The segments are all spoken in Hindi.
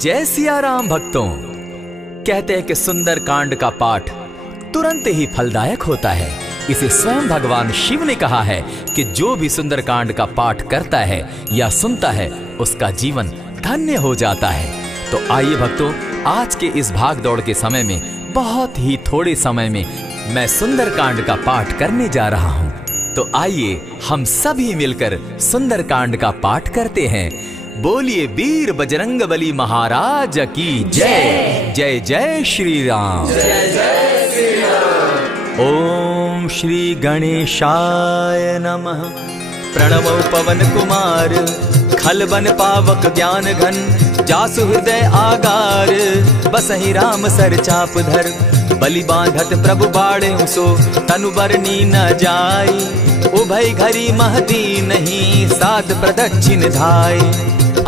जय सिया राम भक्तों। कहते हैं कि सुंदर कांड का पाठ तुरंत ही फलदायक होता है। इसे स्वयं भगवान शिव ने कहा है कि जो भी सुंदर कांड का पाठ करता है या सुनता है उसका जीवन धन्य हो जाता है। तो आइए भक्तों, आज के इस भाग दौड़ के समय में बहुत ही थोड़े समय में मैं सुंदर कांड का पाठ करने जा रहा हूँ। तो आइए हम सभी मिलकर सुंदर कांड का पाठ करते हैं। बोलिए वीर बजरंगबली महाराज की जय। जय जय श्री राम। जय जय श्री राम। ओम श्री गणेशाय नमः। प्रणवो पवन कुमार, खलबन पावक ज्ञान घन, जासु हृदय आगार, बसहि राम सर चाप धर, बलि बांधत प्रभु बाड़े सो, तनु बरनी न जाई, उभय घरी महदी नहीं, सात प्रदक्षिण धाई।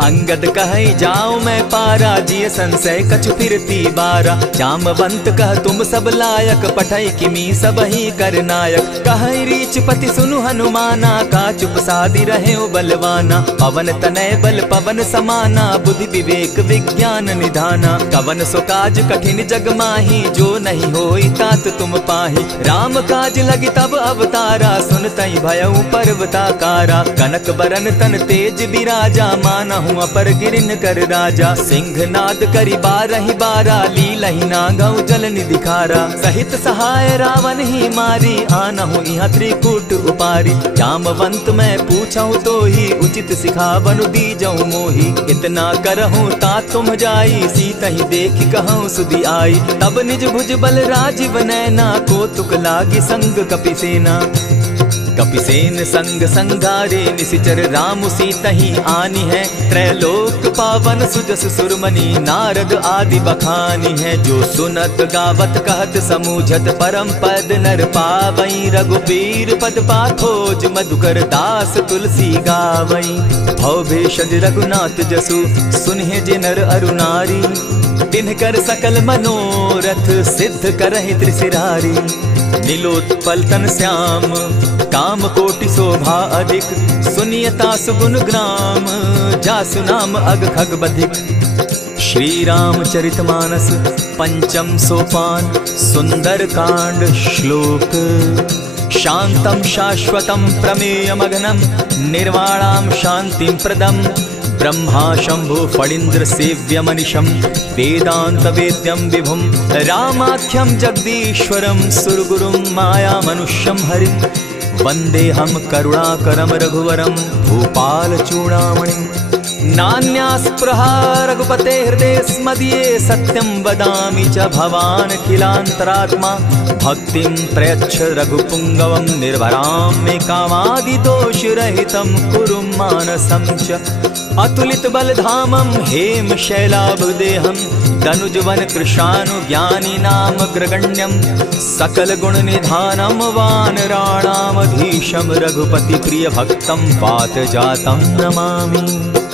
अंगद कहे जाऊं मैं पारा, जिय संशय कछु फिरती बारा, जामवंत कह तुम सब लायक, पठै किमी सब ही कर नायक। कहे रीच पति सुनु हनुमाना, का चुप सादी रहे बलवाना, पवन तनय बल पवन समाना, बुद्धि विवेक विज्ञान निधाना। कवन सो काज कठिन जग माही, जो नहीं होई तात तुम पाही। राम काज लगी तब अवतारा, सुनतई भयउ पर्वताकारा। कनक बरन तन तेज विराजा, माना अपर गिरिन कर राजा। सिंहनाद करी बारहि बारा, लीलहि नागौ जल निधि खारा। सहित सहाय रावण ही मारी, आनहु इहाँ त्रिकूट उपारी। जामवंत मैं पूछऊं तो ही, उचित सिखावनु दीजऊं मोही। इतना करहूं तात तुम जाई, सीतहि देखि कहूं सुधि आई। तब निज भुज बल राजीव नैना, कौतुक लागी संग कपिसेना। कपिसेन संग संगारे, निशिचर राम सीतहि आनी है। त्रैलोक पावन सुजस सुरमणि, नारद आदि बखानी है। जो सुनत गावत कहत समूझत, परम पद नर पावई। रघुबीर पद पाथोज, मधुकर दास तुलसी गावई। भव भेषज रघुनाथ जसु, सुनहि जे नर अरु नारी। तिनकर सकल मनोरथ, सिद्ध करहि त्रिशिरारी। नीलोत्पल तन श्याम, काम कोटि शोभा अधिक। सुनियता सुगुन ग्राम, जासु नाम अग खग बधिक। श्री रामचरित मानस पंचम सोपान, सुंदर कांड श्लोक। शांतम शाश्वतम प्रमेयमघनम, निर्वाणाम शांतिम प्रदम। ब्रह्मा शंभु फणीन्द्र सेव्य मनिशम, वेदांत वेद्यम विभुम। रामाख्यम जगदीश्वरम, सुरगुरुम माया मनुष्यम हरिम। वंदे हम करुणाकरम रघुवरम, भूपाल चूड़ामणिम। नान्यास्पृहा रघुपते हृदय स्मदीये, सत्यं वदामि च भवान् खिलान्तरात्मा। भक्तिं प्रयच्छ रघुपुङ्गवं, निर्भरां मे कामादिदोषरहितं कुरु मानसं च। अतुलित बलधामं हेम शैलाभदेहं, तनुजवन कृशानुज्ञानी नाम ग्रगण्यं। सकल गुण निधानं वानराणामधीशं, रघुपति प्रिय भक्तं पात जातं नमामि।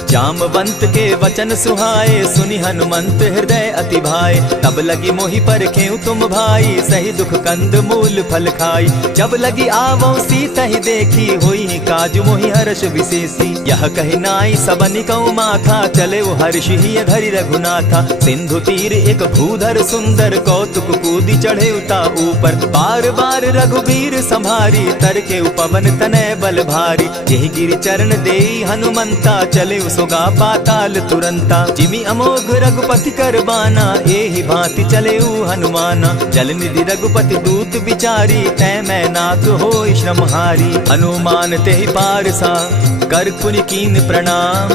जामवंत के वचन सुहाए, सुनि हनुमंत हृदय अति भाए। तब लगी मोहि परखेउ तुम भाई, सही दुख कंद मूल फल खाई। जब लगी आवो सीतहि देखी, होई काज मोहि हर्ष विशेषी। यह कहि नाई सबनि कौ माथा, चले वो हर्ष ही धरि रघुनाथा। सिंधु तीर एक भूधर सुंदर, कौतुक कूदी चढ़े उता ऊपर। बार बार रघुबीर संभारी, तर के पवन तनय बल भारी। यही गिरि चरण देई हनुमंता, चले सोगा पाताल तुरंता। जिमि अमोघ रघुपति कर बाना, एहि भांति चले हनुमाना। जल निधि रघुपति दूत विचारी, तै मैं नाथ होई श्रमहारी। हनुमान तेहि पारसा, कर पुनि कीन प्रणाम।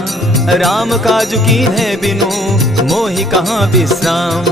राम काज कीन है बिनु, मोहि कहाँ विश्राम।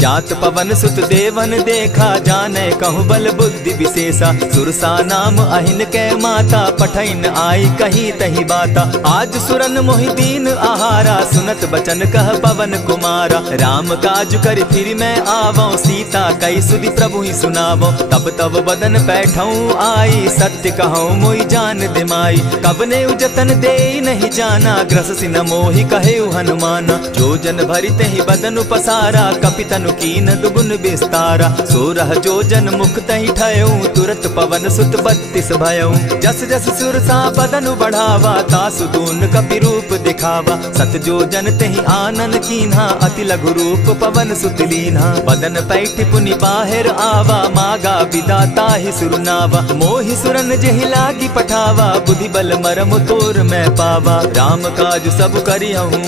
जात पवन सुत देवन देखा, जाने कहूँ बल बुद्धि विशेषा। सुरसा नाम अहिन कै माता, पठैन आई कही तही बाता। आज सुरन मोहि दीन आहारा, सुनत बचन कह पवन कुमारा। राम काज कर फिर मैं आवो, सीता कई सुधि प्रभु ही सुनावो। तब तब बदन बैठऊँ आई, सत्य कहूँ मोहि जान दिमाई। कब ने उजतन दे नहीं जाना, ग्रस सिन मोहि कहे हनुमाना। जो जन भरित ही बदन पसारा, कपितनु कीन दुगुन विस्तारा। 16 जोजन मुख तहि ठयऊ, तुरत पवन सुत 32 भयऊ। जस जस सुर सा बदन बढ़ावा, तासु दून कपि रूप दिखावा। 7 जोजन तेहि आनन कीन्हा, अति लघु रूप पवन सुत लीन्हा। बदन पैठ पुनि बाहिर आवा, मागा बिदा ताहि सुरनावा। मोहि सुरन जेहि लागी पठावा, बुद्धि बल मरम तोर मैं पावा। राम काज सब करिहूँ,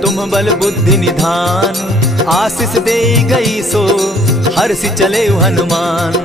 तुम बल बुद्धि निधान। आशीष दे गई सो हर्षि चले हनुमान।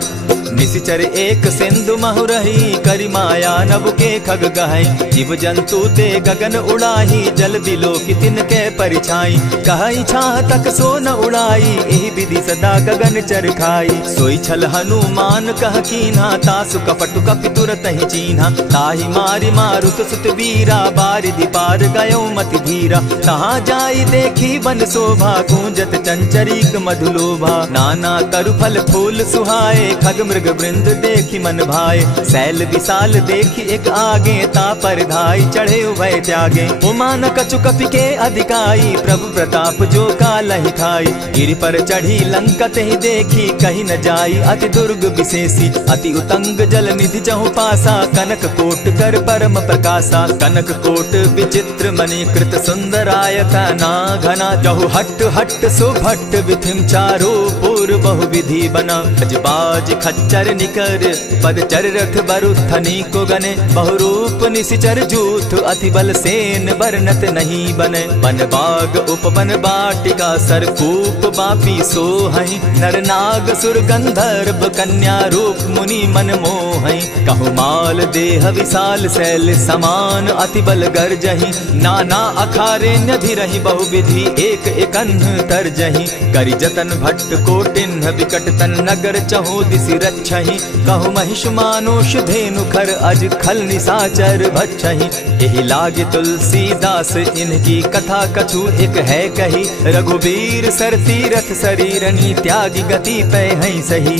निशिचर एक सिंधु महु रही, करि माया नभ के खग गहई। जीव जंतु ते गगन उड़ाही, जल बिलो की तिनके परिछाई। कहई छाह तक सो न उड़ाई, एहि विधि सदा गगन चर खाई। सोई छल हनुमान कह कीन्हा, तासु कपटु कपि तुरत ही चीन्हा। ताहि मारि मारुत सुत वीरा, बारिधि पार गयो मति धीरा। तहाँ जाई देखी वन शोभा, गूंजत चंचरीक मधुलोभा। नाना तरु फल फूल सुहाए, खग मृग वृंद देखी मन भाए। सैल विशाल देखी एक आगे, ता पर धाई चढ़े भय त्यागे। उमान कछु कपि के अधिकाई, प्रभु प्रताप जो कालहि खाई। गिरि पर चढ़ी लंका तेहि देखी, कहीं न जाई अति दुर्ग विशेषी। अति उतंग जल निधि जहु पासा, कनक कोट कर परम प्रकाशा। कनक कोट विचित्र मणि कृत सुंदरायत ना घना। जहु हट हट सुभट विधिम चारो पूर्व बहु विधि बना। बाज खच्चर निकर पद चर रथ बरुथनी को गने। बहुरूप निशिचर जूथ, अति बल सेन बरनत नहीं बने। वन बाग उपवन बाटिका, सरकूप बापी सोहई। नर नाग सुर गंधर्व, कन्या रूप मुनि मन मोहई। कहु माल देह विशाल शैल समान, अति बल गर्जही। नाना अखारे न्यधिरहि बहुविधि, एक एकन्ह तरजही। करि जतन भट्ट कोटिन्ह, विकट तन नगर चहु दिसि रक्षहि। कहु महिष मानुष धेनु खर, अज खल निशाचर भक्षहि। एहि लागे तुलसीदास, इनकी कथा कछु एक है कही। रघुबीर सर तीरथ शरीरनी, त्यागी गति पै हई सही।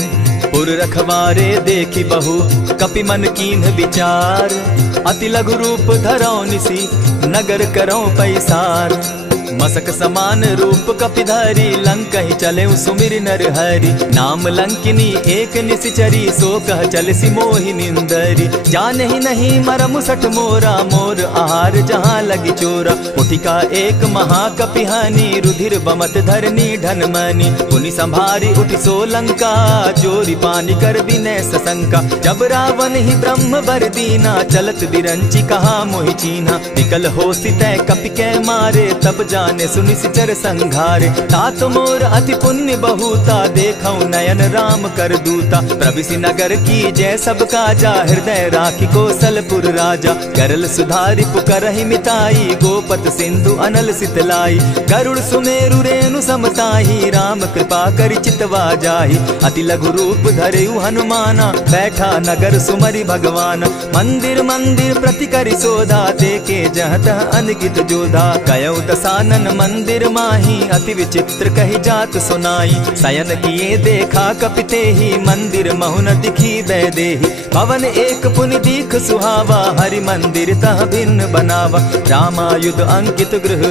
पुर रखवारे देखी बहु, कपि मन कीन्ह विचार। अति लघु रूप धरौ निसी, नगर करौ पैसार। मसक समान रूप कपिधारी, लंकहि चले सुमिर नर हरि। नाम लंकिनी एक निशिचरी, सो कह चल सी मोहि निंदरी। जानहि नहीं मरम सठ मोरा, मोर आहार जहाँ लगी चोरा। उठिका एक महाकपिहानी, रुधिर बमत धरनी ढन मनी। पुनि संभारी उठि सो लंका, चोरी पानी कर विनय सशंका। जब रावण ही ब्रह्म बर दीना, चलत बिरंची कहा मोहि चीन्हा। निकल होसि तै कपि कै मारे, तब जाने सुनि सिचर संघारे। तात मोर अति पुण्य बहुता, देखौ नयन राम कर दूता। प्रविशि नगर की जय सब काजा, हृदय राखी कौशलपुर राजा। करल सुधारि पुकरहि मिताई, गोपत सिंधु अनल सितलाई। गरुड़ सुमेरु रेणु समताही, राम कृपा करि चितवा जाहि। अति लघु रूप धरेउ हनुमाना, बैठा नगर सुमरि भगवान। मंदिर मंदिर प्रति करि सोधा, देखे जहाँ तह अनगित जोधा। कयौ दसानन मंदिर माही, अति विचित्र कही जात सुनाई। शयन किए देखा कपिते ही, मंदिर महु न दिखी वैदेही। भवन एक पुनि दीख सुहावा, हरि मंदिर तह भिन्न बनावा। रामायुध अंकित गृह,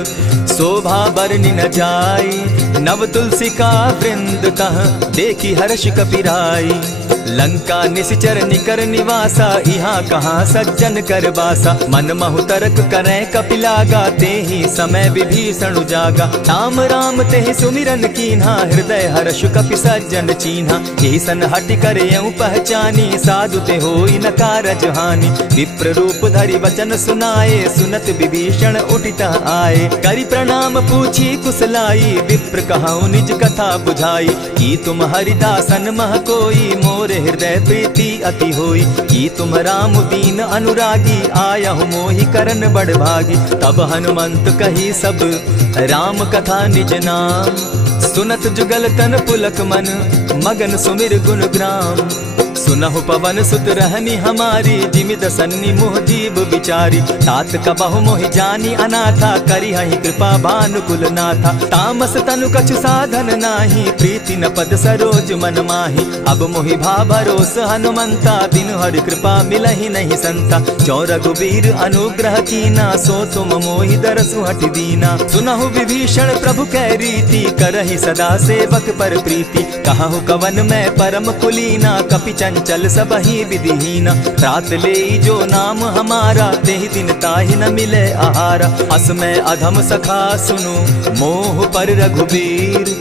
शोभा बरनि न जाई। नव तुलसी का वृंद तह, देखी हर्ष कपिराई। लंका निशिचर निकर निवासा, यहाँ कहाँ सज्जन कर बासा। मन महु तर्क करै कपिलागा, तेहि समय विभीषण जागा। राम राम तेहि सुमिरन कीन्हा, हृदय हर्ष कपि सज्जन चीन्हा। एहि सन हटि करयउ पहचानी, साधु ते होई न कारज हानि। विप्र रूप धरि वचन सुनाए, सुनत विभीषण उठित आए। करि प्रणाम पूछी कुशलाई, विप्र कहौ निज कथा बुझाई। की तुम हरिदासन मह कोई, मोर हृदय प्रीति अति होई। की तुम राम दीन अनुरागी, आयहु मोहि करन बड़ भागी। तब हनुमंत कही सब राम कथा निज नाम, सुनत जुगल तन पुलक मन, मगन सुमिर गुण ग्राम। सुनहु पवन सुत रहनी हमारी, जिमित सन्नी मुह जीव बिचारी। तात कबहु मोहि जानी अनाथा, करी हहि कृपा भानुकुल नाथा। तामस तनु कछु साधन नाही, प्रीति न पद सरोज मन माही। अब मोहि भा भरोस हनुमंता, दिन हरि कृपा मिलहि नहीं संता। जो रघुबीर अनुग्रह कीना, सो तुम मोहि दरसु हटि दीना। सुनहु विभीषण प्रभु कै रीति, करहि सदा सेवक पर प्रीति। कहु कवन मैं परम कुलीना, कपि चंचल सबहि विधिहीना। रात ले जो नाम हमारा, तेहि दिन ताहि न मिले आहारा। अस मैं अधम सखा सुनु, मोह पर रघुबीर।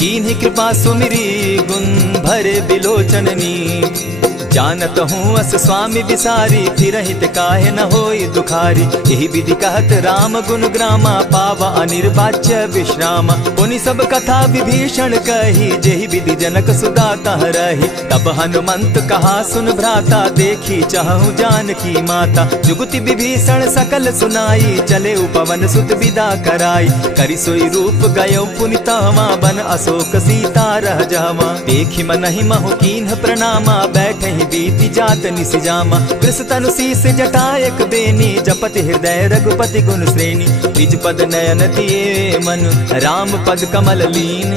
कीन्ही कृपा सुमिरी, गुण भरे बिलोचन नीर। जानत हूँ अस स्वामी विसारी, फिरहित काहे न होई दुखारी। यही विधि कहत राम गुण ग्रामा, पावा अनिर्वाच्य विश्रामा। पुनि सब कथा विभीषण कही, जेहि विधि जनक सुदा तह रही। तब हनुमंत कहा सुन भ्राता, देखी चाहूँ जानकी माता। जुगति विभीषण सकल सुनाई, चले पवन सुत विदा कराई। करि सोई रूप गयो पुनि तहवा, बन अशोक सीता रह जावा। देखी मनहि महु कीन्ह प्रणामा, बैठे बीती जात निसिजामा। कृष तनु शीस जटायक बेनी, जपति हृदय रघुपति गुण श्रेणी। निज पद नयन दिए मन, राम पद कमल लीन।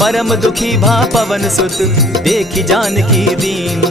परम दुखी भा पवन सुत, देखी जानकी दीन।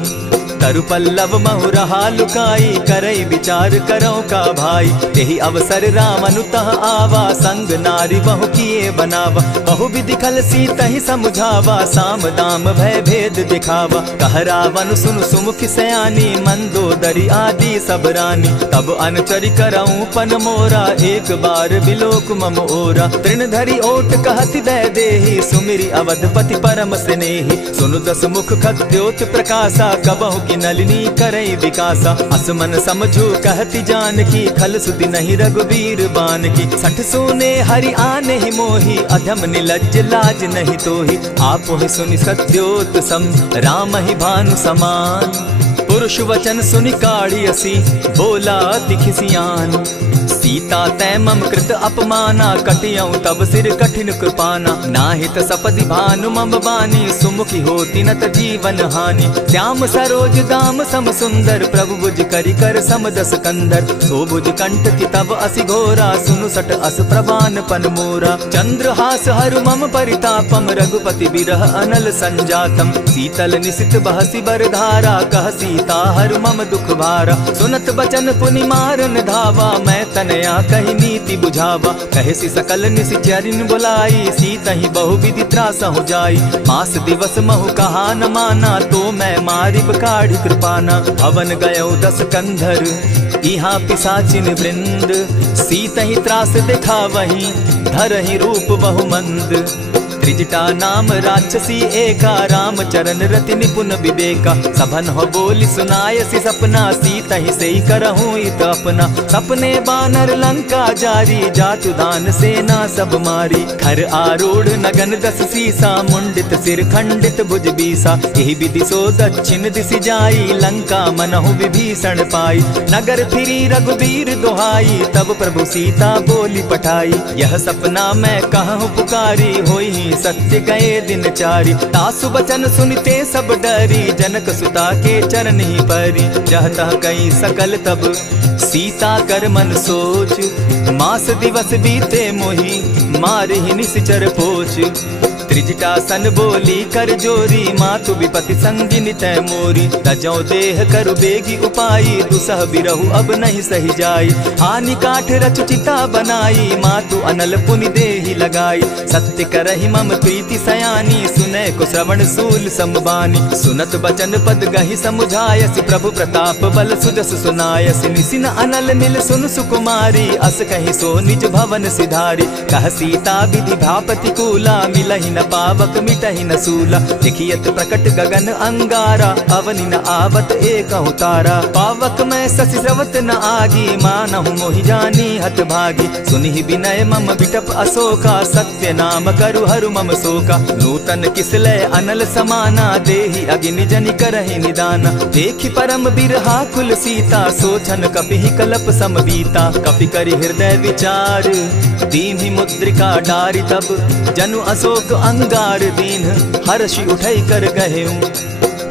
तरु पल्लव महु रहा लुकाई, करई विचार करो का भाई। यही अवसर राम अनुतः आवा, संग नारी बहु किए बनावा। बहु विधि खल सीतहि समझावा, साम दाम भय भेद दिखावा। कह रावण सुन सुमुख सयानी, मंदोदरी आदि सब रानी। तब अनुचरि करऊं पन मोरा, एक बार बिलोक मम ओरा। तृण धरि ओट कहति वैदेही, सुमिरि अवधपति परम स्नेही। सुनु दस मुख खद्योत प्रकाशा, कबहु की नलिनी करई विकासा। असमन समझो कहती जानकी, खल सुधि नहीं रघुबीर बान की। सठ सोने हरि आने ही मोही, अधम निलज्ज लाज नहीं तोही। आप ही सुनि सत्योत सम, राम ही भानु समान। पुरुष वचन सुनि काढ़ी असी, बोला अति खिसियान। सीता तै मम कृत अपमाना, कटियऊं तब सिर कठिन कृपाना। नाहित सपदि भानु मम बानी, सुमुखी होती नत जीवन हानि। श्याम सरोज दाम सम सुंदर, प्रभु भुज करि कर सम दस कंधर। सो भुज कंठ की तब असि घोरा, सुनु सट अस प्रवान पन मोरा। चंद्रहास हरु मम परितापम, रघुपति बिरह अनल संजातम। शीतल निशित बहसी बरधारा, कह सीता हरु मम दुख भारा। सुनत बचन पुनि मारन धावा, मैं तनया कही नीति बुझावा। कहे सी सकल निशिचरिन बुलाई, सीतहि बहु विधि त्रास हो जाई। मास दिवस महु कहा न माना, तो मैं मारिब काढ़ी कृपाना। भवन गयो दस कंधर, इहाँ पिशाचिन वृंद। सीतहि त्रास देखा वही, धरहि रूप बहु मंद। त्रिजटा नाम राक्षसी एका, राम चरण रति निपुण विवेका। सभन हो बोली सुनायसी सपना, सीतहि सेई करहूँ इत अपना। सपने बानर लंका जारी, जातु दान सेना सब मारी। खर आरूढ़ नगन दस सीसा, मुंडित सिर खंडित भुज बीसा। यही विधि सो दक्षिण दिशि जाई, लंका मनहु विभीषण पाई। नगर फिरी रघुबीर दुहाई, तब प्रभु सीता बोली पठाई। यह सपना मैं कहूँ पुकारी, होई सत्य गए दिन चारी। तासु बचन सुनते सब डरी, जनक सुता के चरण ही परी। जहतः कई सकल तब सीता कर मन सोच, मास दिवस बीते मोही, मारे ही निश्चर पोच। त्रिजटा सन बोली कर जोरी, मातु विपति संगिनी तै मोरी। तजौ देह करु बेगी उपाई, दुसह बिरहु अब नहीं सही जाई। हानि काठ रच चिता बनाई, मातु अनल पुनि देहि लगाई। सत्य करहि मम प्रीति सयानी, सुनै को श्रवण सूल समबानी। सुनत बचन पद गहि समुझायसि, प्रभु प्रताप बल सुजस सुनायसि। निसिन अनल मिल सुन सुकुमारी, अस कहि सो निज भवन सिधारी। कह सीता विधि भापति कूला, मिलहि न पावक मिटहि न सूला। देखियत प्रकट गगन अंगारा, अवनि न आवत एक तारा। पावक मैं शशि स्रवत न आगी, मानहु मोहि जानी हत भागी। सुनिहि विनय मम बिटप अशोका, सत्य नाम करु हरु मम शोका। नूतन किसलय अनल समाना, देहि अगिनि जनि करहि निदाना। देखि परम बिरहा कुल सीता, सोचन कपिहि कलप सम बीता। कपि करि हृदय विचार, दीन्हि मुद्रिका डारि। तब जनु अशोक अंगार दीन, हर्षि उठै कर गहेऊ।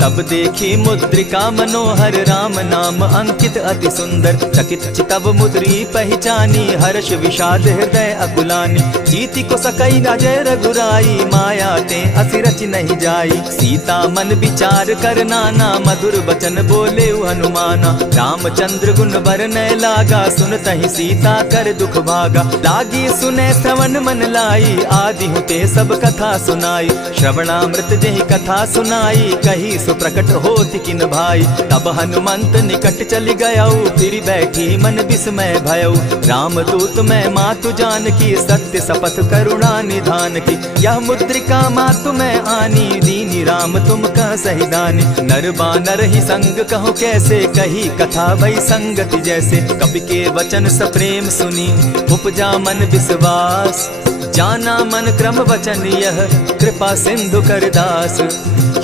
तब देखी मुद्रिका मनोहर राम नाम अंकित अति सुंदर। चकित चितव मुद्री पहचानी हर्ष विषाद हृदय अकुलानी। जीति को सकई अजय रघुराई माया ते असिरच नहीं जाई। सीता मन विचार कर नाना मधुर बचन बोले हनुमाना। रामचंद्र गुण बरनय लागा सुनतहि सीता कर दुख भागा। लागी सुने श्रवण मन लाई आदि हुते सब कथा सुनाई। श्रवणामृत जेहि कथा सुनाई कही सुप्रकट होति किन भाई। तब हनुमंत निकट चली गयऊ फिर बैठी मन विस्मय भयऊ। रामदूत मैं मातु जान की सत्य शपथ करुणा निधान की। यह मुद्रिका मातु मैं आनी दीनी राम तुम कह सही दानी। नर बानर ही संग कहो कैसे कही कथा भई संगति जैसे। कवि के वचन सप्रेम सुनी उपजा मन विश्वास। जाना मन क्रम वचन यह कृपा सिंधु कर दास।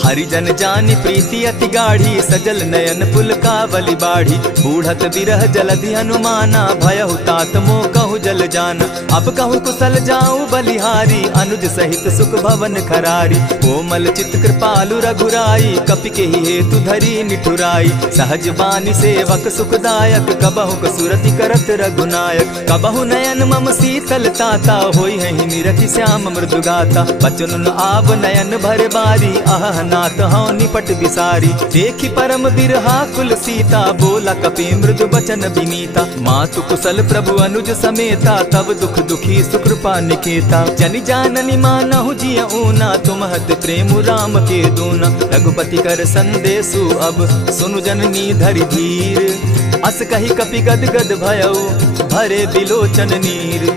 हरिजन जानि प्रीति अति गाढ़ी सजल नयन पुलकावली बाढ़ी। बूढ़त विरह जलधि हनुमाना भयहु तात मोह कहु जल जाना। अब कहु कुशल जाऊं बलिहारी अनुज सहित सुख भवन खरारी। कोमल चित कृपालु रघुराई कपि के ही हेतु धरी निठुराई। सहज बानी सेवक सुखदायक कबहु कसुरति करत रघुनायक। कबहु नयन मम शीतल ताता होई है निरखि श्याम मृदु गाता। बचन आव नयन भर बारी आह नाथ हौ निपट बिसारी। देखी परम बिरहा कुल सीता बोला कपि मृदु बचन विनीता। मातु कुशल प्रभु अनुज समेता तब दुख दुखी सुकृपा निकेता। जनि जाननि मानहु जिय ऊना तुमहत प्रेम राम के दूना। रघुपति कर संदेशु अब सुनु जननी धरि धीर। अस कही कपि गद गद भयऊ भरे बिलोचन नीर।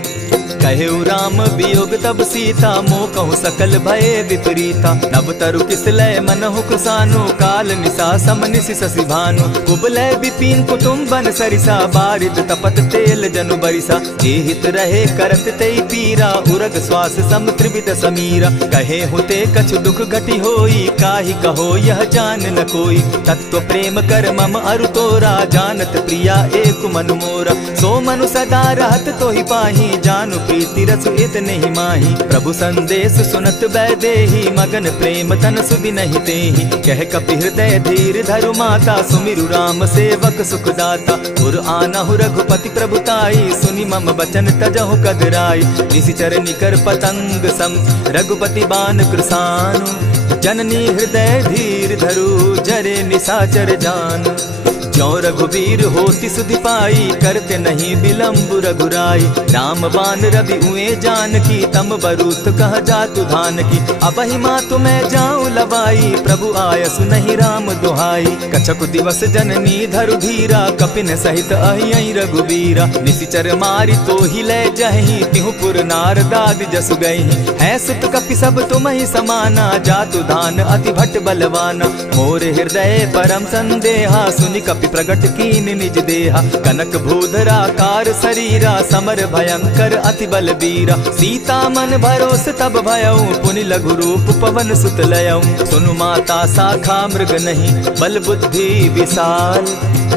कहेउ राम वियोग तब सीता मोह कहूँ सकल भये विपरीता। नव तरु किसलय मनहु कुसानु काल निशा सम निशि शशि भानु। कुबलय विपिन कुटुम्बन सरिसा बारिद तपत तेल जनु बरिसा। जे हित रहे करत तेई पीरा उरग श्वास सम त्रिविध समीरा। कहे हुते कछु दुख घटी होई काहि कहो यह जान न कोई। तत्व प्रेम कर मम अरु तोरा जानत प्रिया एक मनु मोरा। सो मनु सदा रहत तोहि पाही जानु प्रीति रसु इतने ही माही। प्रभु संदेश सुनत वैदेही मगन प्रेम तन सुधि नहीं तेहि। कह कपि हृदय धीर धरु माता सुमिरु राम सेवक सुखदाता। उर आनहु रघुपति प्रभुताई सुनि मम बचन तजहु कदराई। निशिचर निकर पतंग सम रघुपति बान कृसानु। जननी हृदय धीर धरु जरे निशाचर जान। ज्यों रघुवीर होति सुधि पाई करते नहीं विलम्ब रघुराई। राम बान रवि उए जान की तम बरूत कह जातु धान की। अब ही माँ तुम्हें जाऊं लवाई प्रभु आयसु नहीं राम दुहाई। कछक दिवस जननी धरु धीरा कपिन सहित अहि रघुवीरा। निशिचर मारी तो ही ले जहि तिहु पुर नार दाद जसु गई। है सुत कपि सब तुम ही समाना जातु धान अति भट बलवाना। मोर हृदय परम संदेहा सुनि कपि प्रगट कीन निज देहा। कनक भूधराकार शरीरा समर भयंकर अति बल बीरा। सीता मन भरोस तब भयऊ पुनि लघु रूप पवन सुत लयऊ। सुनु माता शाखा मृग नहीं बल बुद्धि विशाल।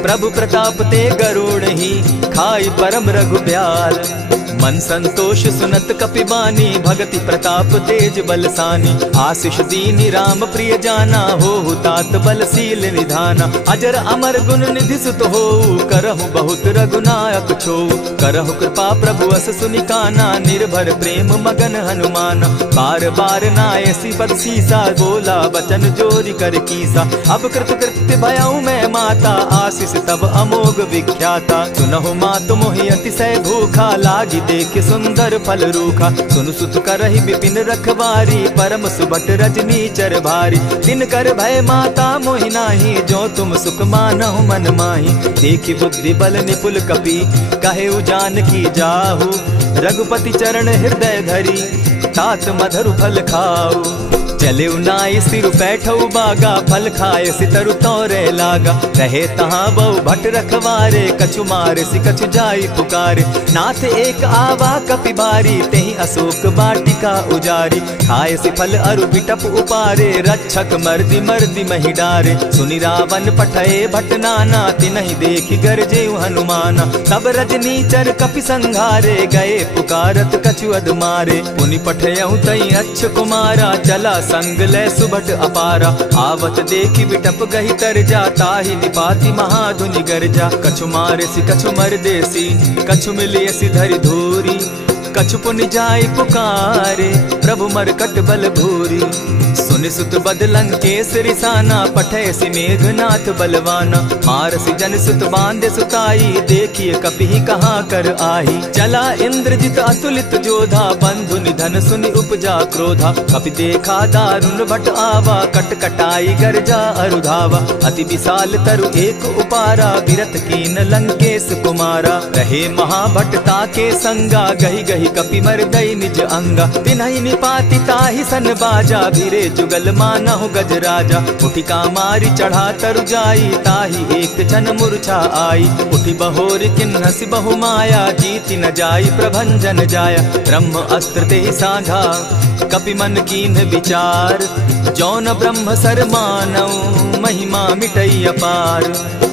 प्रभु प्रताप ते गरुड़ ही खाई परम रघुब्याल। मन संतोष सुनत कपिबानी भगति प्रताप तेज बलसानी। आशीष दीनी राम प्रिय जाना हो तात बलशील निधाना। अजर अमर गुण निधि सुत हो करहु बहुत रघुनायक छो। करहु कृपा प्रभु अस सुनिकाना निर्भर प्रेम मगन हनुमाना। बार बार नायसी पद सीसा बोला बचन जोरी कर कीसा। अब कृत कृत्य भयऊ मैं माता आशीष तब अमोघ विख्याता। सुनहु मातु मोहि अतिशय भूखा लागी देख सुंदर फल रूखा। सुनु सुत करहि विपिन रखवारी परम सुबट रजनी चर भारी। दिन कर भय माता मोहि नाही जो तुम सुख मानहु मन माही। देखी बुद्धि बल निपुल कपि कहेउ जानकी जाहु। रघुपति चरण हृदय धरी तात मधुर फल खाऊ। चले नाई सिर बैठऊ बागा फल खाए सितरु तोरे लागा। रहे तहाँ बहु भट रखवारे कछु मारे सि कछु जाई पुकारे। नाथ एक आवा कपि बारी तेहि अशोक बाटिका उजारी। खाए सि फल अरु बिटप उपारे रक्षक मर्दि मर्दि महि डारे। सुनि रावण पठये भट नाना तिनहि देखि गरजे हनुमाना। सब रजनीचर कपि संघारे गए पुकारत कछु अधमारे। पुनि पठयऊ तई अच्छ कुमारा चला संग ले सुभट अपारा। आवत देखी बिटप गही तर जा, ताहि निपाति महाधुनि गर्जा। कछु मारेसी कछु मर देसी, कछु मिलियसी धरि धूरी। कछु पुनि जाई पुकारे, प्रभु मरकट बल भूरी। सुनि सुत बद लंकेश रिसाना, पठैसी मेघनाथ बलवाना। मारसी जन सुत बांधे सुताई, देखिए कपि कहाँ कर आही। चला इंद्रजित अतुलित जोधा, बंधु निधन सुनि उपजा क्रोधा। कपि देखा दारुण भट आवा, कट कटाई गर्जा अरुधावा। अति विशाल तरु एक उपारा, बिरत कीन लंकेश कुमारा। रहे महाभट ताके संगा, गही गही कपि मर्दई निज अंगा। तिन्हि निपाति ताहि सन बाजा, भिरे जुगल मानहु गजराजा। उठि कामारी चढ़ा तरु जाई, ताहि एक जन मूर्छा आई। उठि बहोर किन्हसि बहु माया, जीति न जाई प्रभंजन जाया। ब्रह्म अस्त्र तेहि साधा, कपि मन कीन्ह विचार। जौन ब्रह्म सर मानऊ, महिमा मिटई अपार।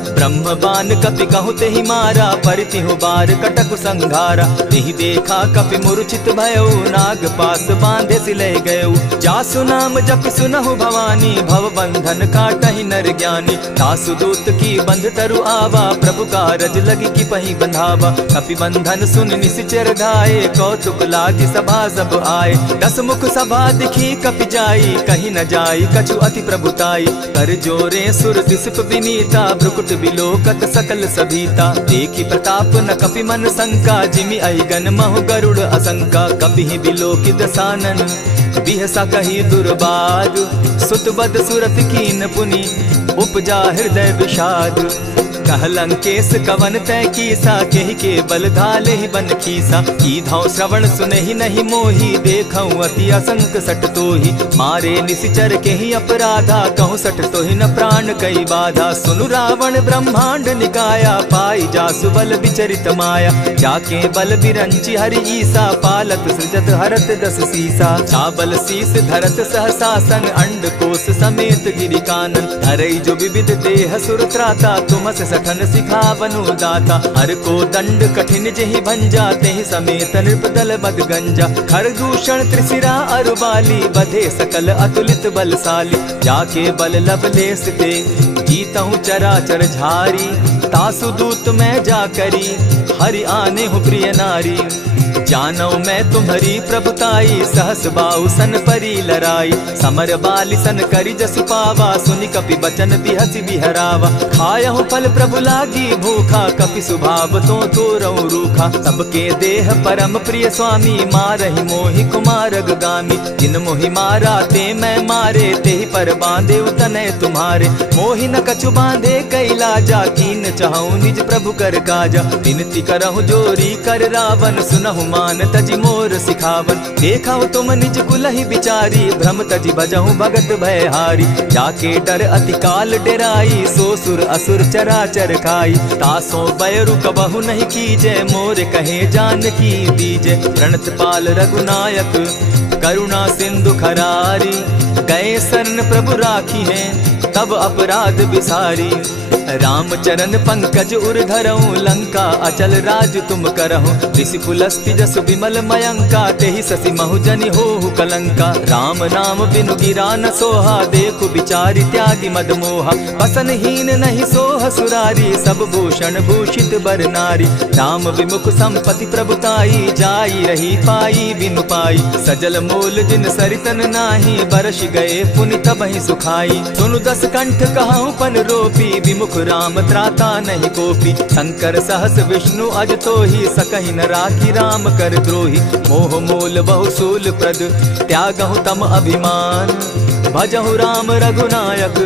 ब्रह्म बान कपि कहु तेहि मारा, परितिहु बार कटक संघारा। तेहि देखा कपि मूर्छित भयउ, नाग पास बांधे सिले गयउ। जासु नाम जपि सुनहु भवानी, भव बंधन काटहि नर ज्ञानी। तासु दूत की बंध तरु आवा, प्रभु कारज लगी कि पहि बंधावा। कपि बंधन सुन निसिचर धाये, कौतुक लागी सभा सब आए। दस मुख सभा दिखी कपि जाई, कहीं न जाई कछु अति प्रभुताई। कर जोरे सुर दिसप विनीता, भ्रुकुट बिलोकत सकल सभीता। देखी प्रताप न कपि मन शंका, जिमि अहिगन महु गरुड़ असंका। कपि बिलोकि दसानन, बिहसा कही दुर्बाद। सुत बद सुरत कीन पुनि, उपजा हृदय विषाद। कह लंकेश कवन तय कीसा, केहि के बल धाले ही बन खीसा। की धाव श्रवण सुनहि नहीं मोही, देखऊं अति असंक सट तोही। मारे निसिचर केहि अपराधा, कहूँ सट तोहि न प्राण कई बाधा। सुनु रावण ब्रह्मांड निकाया, पाई जासु बल विचरित माया। जाके बल बिरंची हरि ईसा, पालत सृजत हरत दस सीसा। चाबल शीस धरत सहसासन, अंड कोश समेत गिरि कानन। धरई जो विविध देह सुर त्राता, तुमस सठन सिखावनु दाता। हर को दंड कठिन जेहि भंजा, तेहि समेत नृपदल बद गंजा। खरदूषण त्रिशिरा अरुबाली, बधे सकल अतुलित बलशाली। जाके बल लवलेस ते, जीतहु चराचर झारी। तासु दूत मैं जा करी, हरि आने हूँ प्रिय नारी। जानौ मैं तुम्हारी प्रभुताई, सहस बाहु सन परी लराई। समर बाली सन करी जसु पावा, सुनि कपि बचन बिहसि बिहरावा। खायहु फल प्रभु लागी भूखा, कपि सुभाव तो तोरऊ रूखा। सबके देह परम प्रिय स्वामी, मारहि मोहि कुमारग गामी। जिन मोहि मारा ते मैं मारे, तेहि पर बांधे तनय तुम्हारे। मोहि न कछु बांधे कैलाजा, कीन चाहूं निज प्रभु कर काजा। विनती करहु जोरी कर रावण, सुनहु मान तजि मोर सिखावन। देखा तुम निज कुलहि बिचारी, भ्रम तजि भजहु भगत भयहारी। जाके डर अति काल डेराई, सो सुर असुर चराचर खाई। तासो बैरु कबहु नहीं कीजे, मोर कहे जानकी दीजे। प्रणत पाल रघुनायक, करुणा सिंधु खरारी। गए शरण प्रभु राखी है, तब अपराध बिसारी। रामचरण पंकज उर धरऊं, लंका अचल राज तुम करहूं। ऋषि पुलस्ति जस विमल मयंका, तेहि ससि महु जनि होहु कलंका। राम नाम बिनु गिरा न सोहा, देखु बिचारी त्यागी मद मोहा। बसन हीन नहीं सोह सुरारी, सब भूषण भूषित बर नारी। राम विमुख संपति प्रभुताई, जाई रही पाई बिनु पाई। सजल मोल जिन सरितन नाही, बरस गए पुनि तबहि सुखाई। सुनु दस कंठ कहूं पन रोपी, विमुख राम त्राता नहीं कोपी। शंकर सहस विष्णु अज तोहि, सकहि न राखी राम कर द्रोही। मोह मोल बहु सूल प्रद, त्यागहु तम अभिमान। भजहु राम रघुनायक,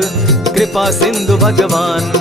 कृपा सिंधु भगवान।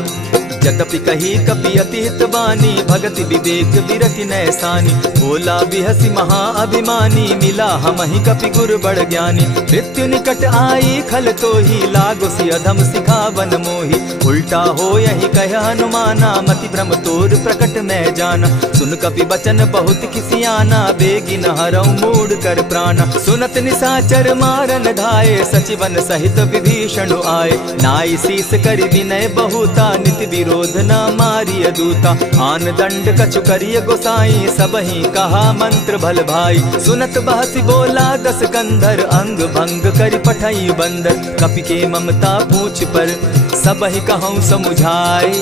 यद्यपि कही कपि अति हित बानी, भगति विवेक विरति नैसानी। बोला बिहसी महा अभिमानी, मिला हमहि कपि गुर बड़ ज्ञानी। मृत्यु निकट आई खल तोहि, लागो सि अधम सिखावन मोहि। उल्टा हो यही कह हनुमाना, मति भ्रम तोर प्रकट मैं जाना। सुन कपि बचन बहुत किसियाना, बेगी न हरऊ मूड कर प्राणा। सुनत निसाचर मारन धाये, सचिवन सहित विभीषण आए। नाई शीस करि विनय बहुता, नित विरोध क्रोध न मारिय दूता। आन दंड कछु करिय गोसाई, सबहि कहा मंत्र भल भाई। सुनत बहसी बोला दस कंधर, अंग भंग करि पठई बंदर। कपि के ममता पूछ पर, सबहि कहूँ समुझाए।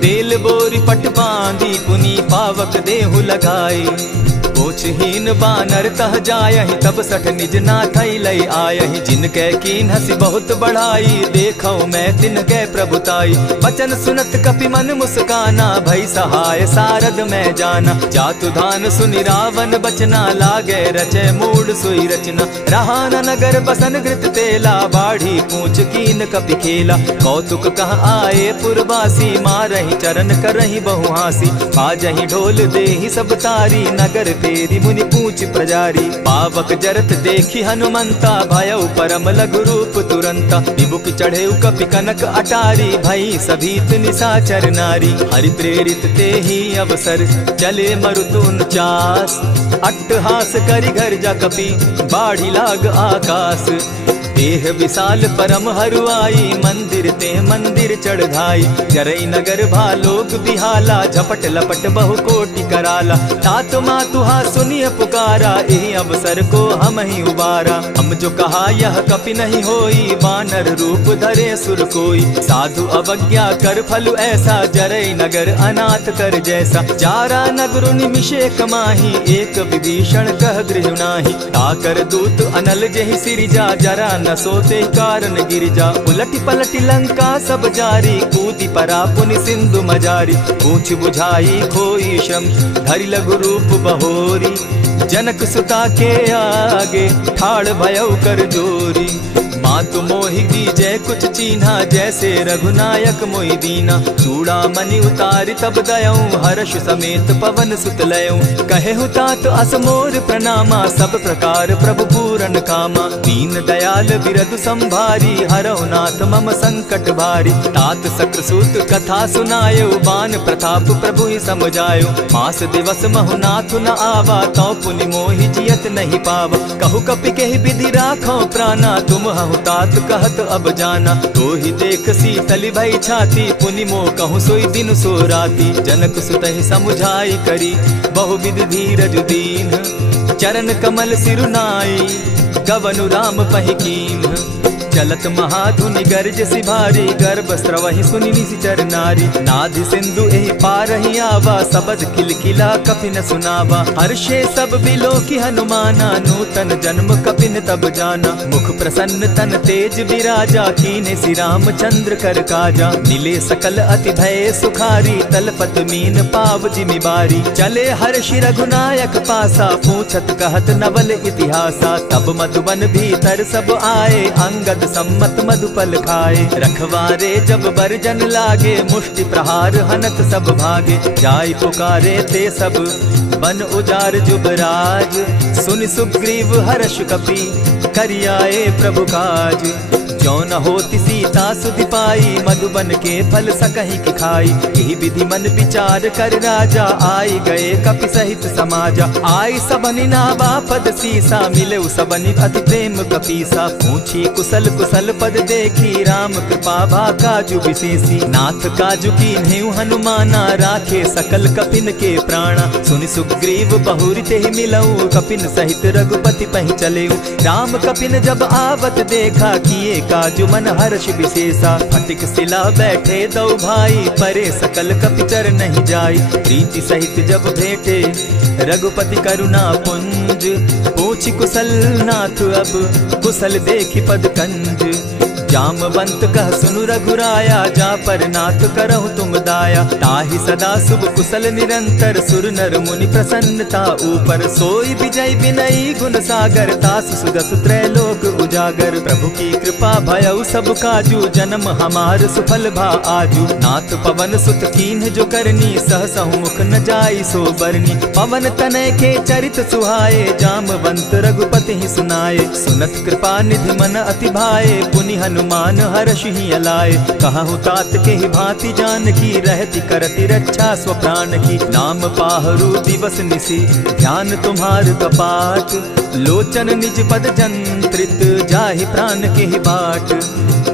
तेल बोरी पट बांधी, पुनि पावक देहु लगाई। पूछहीन बानर तह जायहि, तब सठ निज नाथई लई आयहि। जिनके कीन हसी बहुत बढ़ाई, देखौ मैं तिनके प्रभुताई। बचन सुनत कपि मन मुस्काना, भई सहाय सारद मैं जाना। जातु धान सुनि रावण बचना, लागे रचे मूड सोई रचना। रहा न नगर बसन घृत तेला, बाढ़ी पूछ कीन कपि खेला। कौतुक कह आए पुरवासी, मारहि चरण करहि बहुहासी। बाजहि ढोल देहि सब तारी, नगर तेरी मुनि पूछ प्रजारी। पावक जरत देखी हनुमंता, भयउ परम लघु रूप तुरंता। विमुख चढ़े कपि कनक अटारी, भई सभीत निशाचर नारी। हरि प्रेरित ते ही अवसर, चले मरुत 49। अट्टहास करि घर जा कपि, बाढ़ी लाग आकाश। देह विशाल परम हरुआई, मंदिर ते मंदिर चढ़ाई। जरई नगर भालोक बिहाला, झपट लपट बहु कोटि कराला। तात मातुहा सुनिय पुकारा, एहि अवसर को हम ही उबारा। हम जो कहा यह कपि नहीं होई, वानर रूप धरे सुर कोई। साधु अवज्ञा कर फल ऐसा, जरई नगर अनाथ कर जैसा। जारा नगर निमिषे कमाही, एक विभीषण कह गृह नाही। ताकर दूत अनल जेहि सिरिजा, जरा न सोते कारण गिरिजा। उलटी पलटी लंका सब जारी, कूदी परा पुनि सिंधु मजारी। पूछ बुझाई खोई श्रम, धरि लघु रूप बहोरी। जनक सुता के आगे, ठाड़ भयउ कर जोरी। मातु मोहि दीजै कुछ चीन्हा, जैसे रघुनायक मोहि दीना। चूड़ा मणि उतारि तब दयऊं, हर्ष समेत पवन सुत लयऊं। कहे तात असमोर प्रणामा, सब प्रकार प्रभु पूरन कामा। दीन दयाल बिरदु संभारी, हरहु नाथ मम संकट भारी। तात सक्रसूत कथा सुनायो, बान प्रताप प्रभु ही समझायो। मास दिवस महु नाथ न आवा, तौ पुनि मोहि जियत नहीं पावा। कहु कपि केहि विधि राखो प्राणा, तुम हहु तात कहत अब जाना। तो ही देख शीतल भई छाती, पुनि मोह कहूँ सोई दिन सो राती। जनक सुतहि समुझाई करी, बहुविध धीरज दीन। चरण कमल सिरुनाई, गवनु राम पहि कीन्ह। चलत महाधुनि गर्ज सिभारी, गर्भ स्रवहि सुनि निशिचर नारी। नाधि सिंधु एहि पारहि आवा, सबद किलकिला कपि न सुनावा। हर्षे सब बिलोकी हनुमाना, नूतन जन्म कपि न तब जाना। मुख प्रसन्न तन तेज विराजा, कीन्हे श्री रामचंद्र कर काजा। मिले सकल अति भय सुखारी, तलपत मीन पाव जिमि बारी। चले हर्षि रघुनायक पासा, पूछत कहत नवल इतिहासा। तब मधुबन भीतर सब आए, अंगद सम्मत मधुपल खाए। रखवारे जब बरजन लागे, मुष्टि प्रहार हनत सब भागे। जाय पुकारे ते सब, बन उजार जुबराज। सुनि सुग्रीव हर्ष कपि, करियाए प्रभु काज। जो न होती सीता सुधि पाई, मधुबन के फल सकहि की खाई। यही विधि मन विचार कर राजा, आई गए कपि सहित समाजा। आई सबनि नावा पद सीसा, मिले सबनि अति प्रेम कपीसा। पूछी कुशल कुशल पद देखी, राम कृपा भा काजु विशेषी। नाथ काजु कीन्हेउ हनुमाना, राखे सकल कपिन के प्राणा। सुनि सुग्रीव बहुरि तेहि मिलऊ, कपिन सहित रघुपति पहि चलेऊ। राम कपिन जब आवत देखा, किए काजु मन हर्ष विशेषा। फटिक सिला बैठे दो भाई, परे सकल कपिचर नहीं जाई। प्रीति सहित जब भेटे, रघुपति करुणा पुंज। पूछि कुशल नाथ अब, कुशल देखि पद कंज। जामवंत कह सुनु रघुराया, जा पर नाथ करहु तुम दाया। ताहि सदा शुभ कुशल निरंतर, सुर नर मुनि प्रसन्नता ऊपर। सोई विजय विनयी गुण सागर, तास सुदस त्रैलोक उजागर। प्रभु की कृपा भयउ सब काजू, जन्म हमार सुफल भा आजू। नाथ पवन सुत कीन्ह जो करनी, सहसहु मुख न जाई सो बरनी। पवन तनय के चरित सुहाए, जामवंत रघुपति ही सुनाए। सुनत कृपा निधि मन अति भाए, पुनि हनुमान हर्ष ही अलाए। कहूँ तात के ही भांति जान की, रहती करती रक्षा स्व प्राण की। नाम पाहरु दिवस निसी, ध्यान तुम्हार कपाट। लोचन निज पद जंत्रित, जाहि प्राण के ही बाट।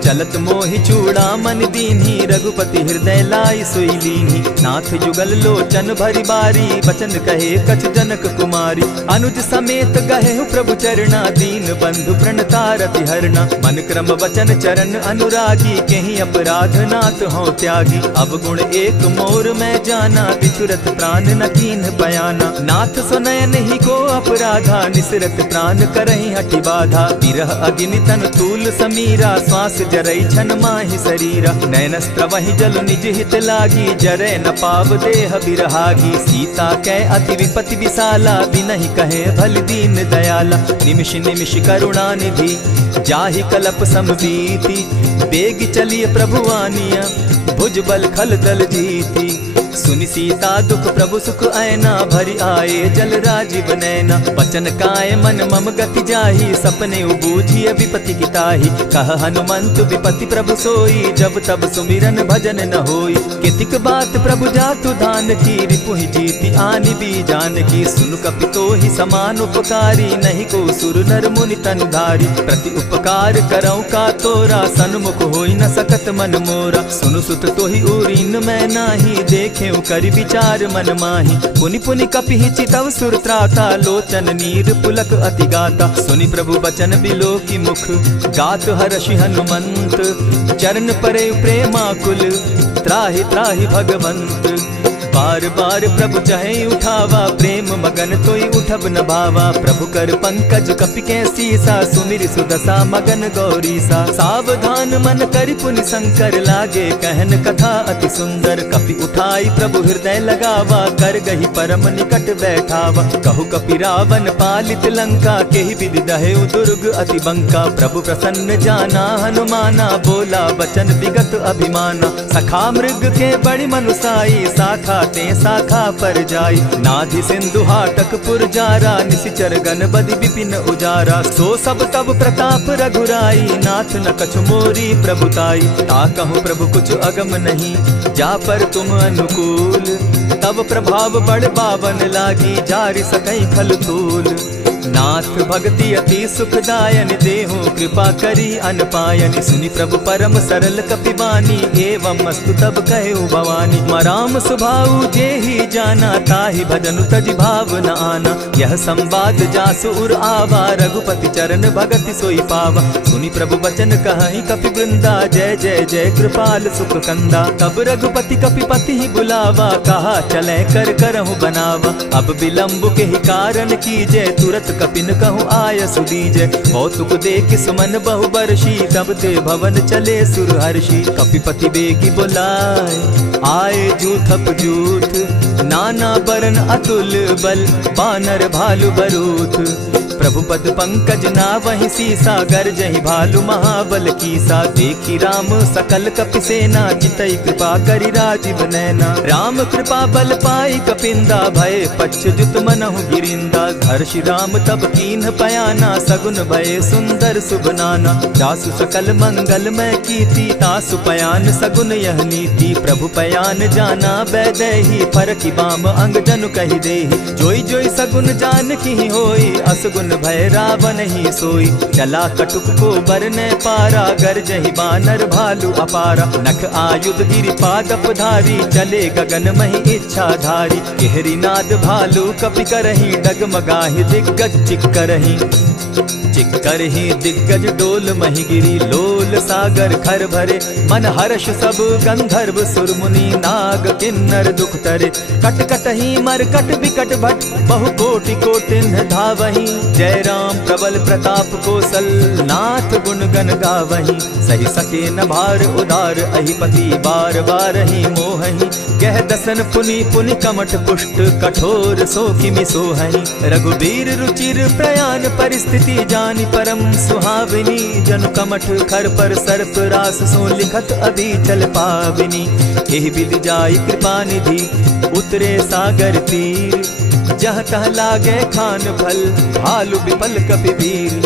चलत मोहि चूड़ा मन दीन्ही, रघुपति हृदय लाई सोई लीन्ही। नाथ जुगल लोचन भरी बारी, बचन कहे कछ जनक कुमारी। अनुज समेत गहे प्रभु चरणा, दीन बंधु प्रणतारति हरना। मन क्रम वचन चरण अनुरागी, केहि अपराध नाथ हो त्यागी। अब गुण एक मोर मैं जाना, बिछुरत प्राण न कीन्ह बयाना। नाथ सुनयन ही को अपराधा, निसरत प्राण करहि हठि बाधा। विरह अग्नि तन तूल समीरा, श्वास जरई छन माहि शरीरा। नयनस्त्र वहि जल निज हित लागी, जरै न पाव देह बिरहागी। सीता कै अति विपति विशाला, बिनहि कहे भल दीन दयाला। निमिष निमिष करुणा निधि, जाहि कलप समबीति। बेग चलिए प्रभु आनिया, भुज बल खल दल जीती। सुनि सीता दुख प्रभु सुख ऐना, भरी आए जल राजीव नैना। बचन काय मन मम गति जाहि, सपने बूझिए विपति की ताहि। कह हनुमंत विपति प्रभु सोई, जब तब सुमिरन भजन न होई। कितिक बात प्रभु जातु धान की, रिपुहि जीति आनि भी जान की। सुन कपि तोहि समान उपकारी, नहीं को सुर नर मुनि तनुधारी। प्रति उपकार करऊँ का तोरा, सन्मुख होई न सकत मन मोरा। सुनु सुत तोहि उरीन मैं नाही, देखे करि विचार मन माही। पुनि पुनि कपिहि चितव सुर त्राता, लोचन नीर पुलक अति गाता। सुनि प्रभु बचन बिलो की मुख, गात हर्षि हनुमंत। चरण परे प्रेमाकुल, त्राहि त्राहि भगवंत। बार बार प्रभु चहे उठावा, प्रेम मगन तोई उठब न भावा। प्रभु कर पंकज कपि के सीसा, सुमिर सुदशा मगन गौरीसा। सावधान मन करि पुनि शंकर, लागे कहन कथा अति सुंदर। कपि उठाई प्रभु हृदय लगावा, कर गही परम निकट बैठावा। कहु कपि रावण पालित लंका, केहि विधि दहेउ दुर्ग अति बंका। प्रभु प्रसन्न जाना हनुमाना, बोला बचन विगत अभिमाना। सखा मृग के बड़ी मनुसाई, साखा ते शाखा पर जाई। नाधि सिंधु हाटक पुर जारा, निशिचर गण बदि विपिन उजारा। सो सब तब प्रताप रघुराई, नाथ न कछु मोरी प्रभुताई। ताकहु प्रभु कुछ अगम नहीं, जा पर तुम अनुकूल। तब प्रभाव बड़ पावन लागी, जारि सकई खल तूल। नाथ भक्ति अति सुखदायन, देहु कृपा करी अनपायन। सुनि प्रभु परम सरल कपिबानी, एवं मस्तु तब कहु भवानी। मराम सुभाऊ जेहि जाना, ताहि भजनु तजि भाव न आना। यह संवाद जासु उर आवा, रघुपति चरण भगति सोई पावा। सुनि प्रभु बचन कहि कपि वृंदा, जय जय जय कृपाल सुख कंदा। तब रघुपति कपिपति ही बुलावा, कहा चले कर करहु बनावा। अब विलंब के ही कारण कीजय, तुरत कपिन कहूँ आय सुदीजय। कौतुक देख सुमन बहु बरसी, तब ते भवन चले सुर हर्षि। कपिपति बेगी बुलाए, आए जूथप जूथ। नाना बरन अतुल बल, बानर भालु बरूथ। प्रभु पद पंकज ना वही सीसा, गर्जहि भालु महाबल कीसा। देखी राम सकल कपि सेना, जितई कृपा करि राजीव नैना। राम कृपा बल पाई कपिंदा, भय पच्युत मनहु गिरिंदा। हर्षि राम तब कीन्ह पयाना, सगुन भय सुंदर शुभ नाना। जासु सकल मंगल मैं कीर्ति, तासु पयान सगुन यह नीति। प्रभु पयान जाना बैदेही, फरकि बाम अंग जनु कहि देहि। जोई जोई सगुन जान की होई, असगुन भय रावण ही सोई। चला कटुक को बरने पारा, गर्जहि बानर भालु अपारा। नख आयुध गिरि पादप धारी, चले गगन महि इच्छा धारी। केहरी नाद भालु कपि करहि, डगमगाहि दिग्गज चिक्करहि। चिक्करहि दिग्गज डोल महि गिरी, लोल सागर खर भरे। मन हर्ष सब गंधर्व सुर मुनि, नाग किन्नर दुख तरे। कट कटहि मरकट विकट भट, बहु कोटि कोटिन्ह धावहि। जय राम प्रबल प्रताप कौशल, नाथ गुण गण गावहि। सही सके न भार उदार, अहिपति बार बार ही मोहहि। कह दसन पुनि पुनि कमठ पुष्ट, कठोर सो किमि सोहहि। रघुबीर रुचिर प्रयाण परिस्थिति, जानि परम सुहाविनी। जनु कमठ खर पर सर्प रास, सो लिखत अभी चल पाविनी। एहि विधि जाई कृपा निधि, उतरे सागर तीर। जहाँ तह लागे खान फल, भालु विपल कपि वीर।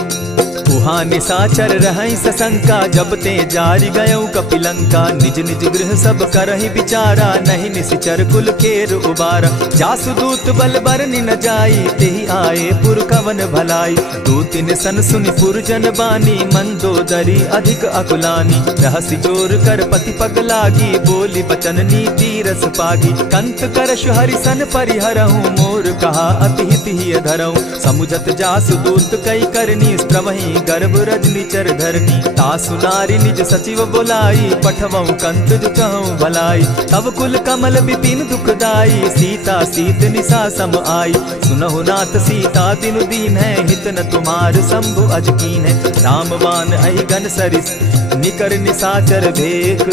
उहाँ निशाचर रहई सशंका, जब ते जारी गयऊ कपिलंका। निज निज गृह सब करहि विचारा, नहीं निशिचर कुल केर उबारा। जासुदूत बल बरनि न जाई, तेहि आए पुर कवन भलाई। दू तिन सन सुनि पुरजन बानी, मंदोदरी अधिक अकुलानी। रहसि जोर कर पति पग लागी, बोली बचन नीति रस पागी। कंत करश हरिसन परिहरहूँ, मोर कहा अति हित ही धरऊँ। समुझत जासुदूत कई करनी, स्त्रवहि गर्भ रजनी चर धरनी। तासु नारी निज सचिव बोलाई, पठवऊ कंत जो कहूँ भलाई। तब कुल कमल विपिन दुखदाई, सीता सीत निशा सम आई। सुनहु नाथ सीता दिनु दीन है, हित न तुम्हार शंभु अजकीन है। रामबान अहि घन सरिस, निकर निशाचर भेक।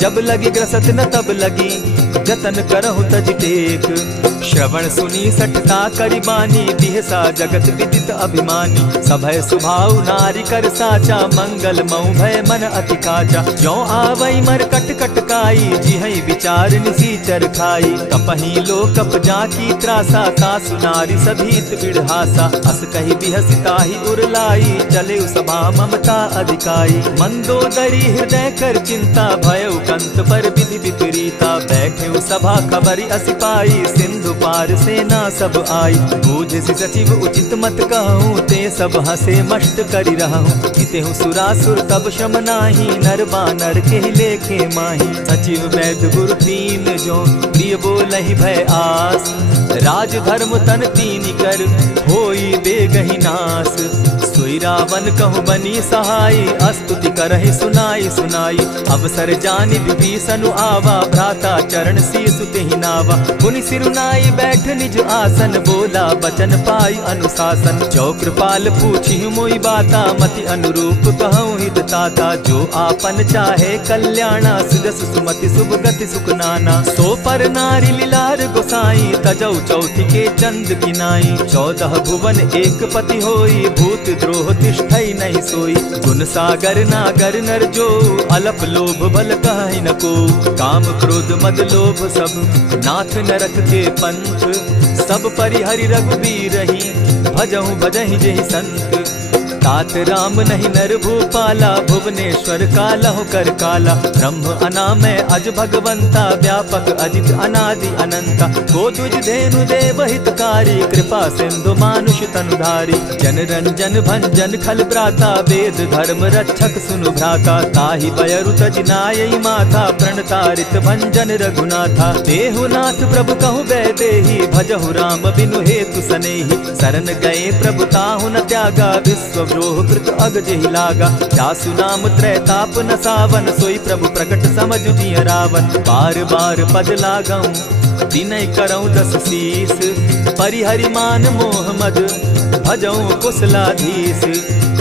जब लगी ग्रसत न तब लगी, जतन करहु तज टेक। श्रवण सुनी सठता करिबानी, दिहसा जगत विदित अभिमानी। सभय सुभाव नारी कर साचा, मंगल मऊ भय मन अति काचा। जो आवई मर कट कट काई, जिहई विचार निसीचर खाई। कपही लो कप जाकी त्रासा, तासु नारी सभीत बिढ़ासा। अस कही बिहसिता ही उरलाई, चले सभा ममता अधिकाई। मंदोदरी हृदय कर चिंता, भयउ कंत पर विधि विपरीता। बैठे सभा खबरी असी पाई, सिंधु पार सेना सब आई। बूझ सचिव उचित मत कहूँ, ते सब हसे मष्ट करि रहूँ। हितेहु सुरासुर तब शम नाही, नर बानर के लेखे माही। सचिव वैद्य गुरु तीन जो, प्रिय बोलहि भय आस। राज धर्म तन तीन कर, होई बेगहि नास। सोई रावण कहु बनी सहाय, अस्तुति करहि सुनाई सुनाई। अवसर जानि विभीषण आवा, भ्राता चरण शीस तेहि नावा। पुनि सिरुनाई बैठ निज आसन, बोला बचन पाई अनुशासन। जो कृपाल पूछी मोई बाता, मति अनुरूप कहूँ हित ताता। जो आपन चाहे कल्याणा, सुजस सुमति शुभ गति सुख नाना। सो पर नारी लीलार गोसाई, तजौ चौथि के चंद किनाई। 14 भुवन एक पति होई, भूत द्रोह तिष्ठई नहीं सोई। गुण सागर नागर नर जो, अलप लोभ बल कहि न को। काम क्रोध मद लोभ सब, नाथ नरक के पंथ। सब परिहरि रघुबीरहि, भजहु भजहि जेहि संत। तात राम नहीं नर भूपाला, भुवनेश्वर कालहु कर काला। ब्रह्म अनामय अज भगवंता, व्यापक अजित अनादि अनंता। को तुझ धेनु देव हितकारी, कृपा सिंधु मानुष तनुधारी। जन रंजन भंजन खल भ्राता, वेद धर्म रक्षक सुनु भ्राता। ताहि बयरु तज नायई माथा, प्रणतारित भंजन रघुनाथा। देहुनाथ प्रभु कहु बैदेही, भजहु राम बिनु हेतु सनेही। शरण गए प्रभु ताहु न त्यागा, विश्व कृत अग जेहि लागा। जासु नाम त्रैताप न सावन, सोई प्रभु प्रकट समझ जिय रावण। बार बार पद लागऊं, दिनय करऊं 10 शीस। परिहरि मान मोह मद, भजऊं कुशलाधीश।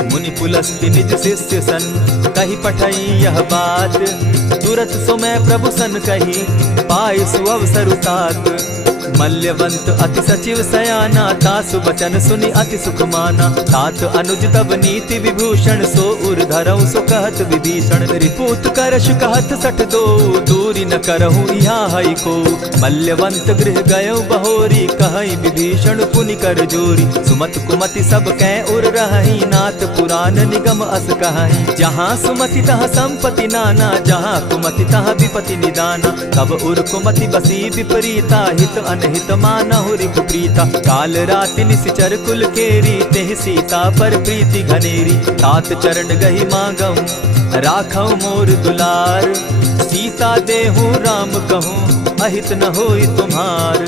मुनि पुलस्ति निज शिष्य सन, कही पठई यह बात। तुरत सो मैं प्रभु सन कही, पाए सुअवसर तात। मल्यवंत अति सचिव सयाना, तासु बचन सुनि अति सुख माना। तात अनुज तब नीति विभूषण, सो उर धरऊ सो कहत विभीषण। रिपुत करश कहत सठ दो, दूरी न करहु यहाँ हई को। मल्यवंत गृह गयऊ बहोरी, कहई विभीषण पुनि कर जोरी। सुमत कुमति सब कै उर रहई, नाथ पुराण निगम अस कहई। जहाँ सुमति तहाँ संपत्ति नाना, जहाँ कुमति तहाँ विपति निदाना। तब उर कुमति बसी विपरीता, हित अनहित मानहु रिपु प्रीता। काल राति निशिचर कुल केरी, तेहि सीता पर प्रीति घनेरी। तात चरण गहि मांगऊं, राखऊं मोर दुलार। सीता देहूं राम कहूं, अहित न होई तुम्हार।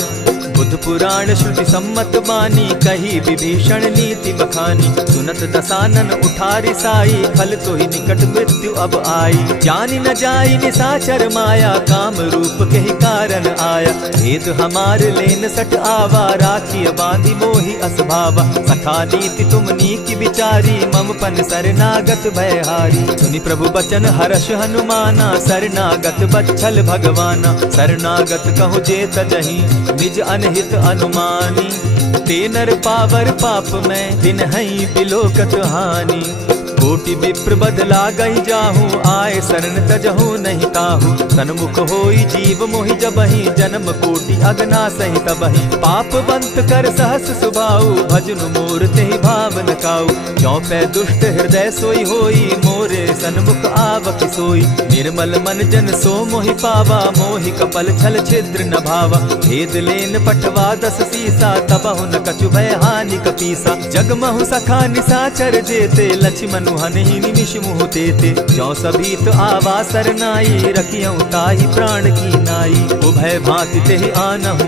बुद्ध पुराण श्रुति सम्मत बानी, कही विभीषण नीति बखानी। सुनत दसानन उठारी साई, खल तो ही निकट मृत्यु अब आई। जानी न जाई निशाचर माया, काम रूप के ही कारण आया। भेद हमार लेन सट आवा, राखी बांधी मोहि असभावा। सखा नीति तुम नीकी विचारी, मम पन शरणागत भयहारी। सुनि प्रभु बचन हर्ष हनुमाना, शरणागत बच्छल भगवाना। शरणागत कहु जे तजहि, निज अनहित अनुमानी। ते नर पावर पाप में, दिन हई बिलोकत हानि। कोटि विप्र बदला गई जाहू, आए शरण तजहू नहीं ताहू। सन्मुख होई जीव मोहि जबहि, जन्म कोटि अगना सही तबहि। पाप बंत कर सहस सुभाऊ, भजनु मोर तेहि भावन काऊ। ज्यों पै दुष्ट हृदय सोई होई, मोरे सन्मुख आवक सोई। निर्मल मन जन सो मोहि पावा, मोहि कपल छल छिद्र न भावा। भेद लेन पठवा 10 सीसा, तबहु न कछु भय हानि कपीसा। जगमहु सखा निसाचर जेते, लक्ष्मण हनहि निमिष मुह तेते। ज्यों सभीत आवा सरनाई, रखियऊ ताहि प्राण की नाई। उभय भांति तेहि आनहु,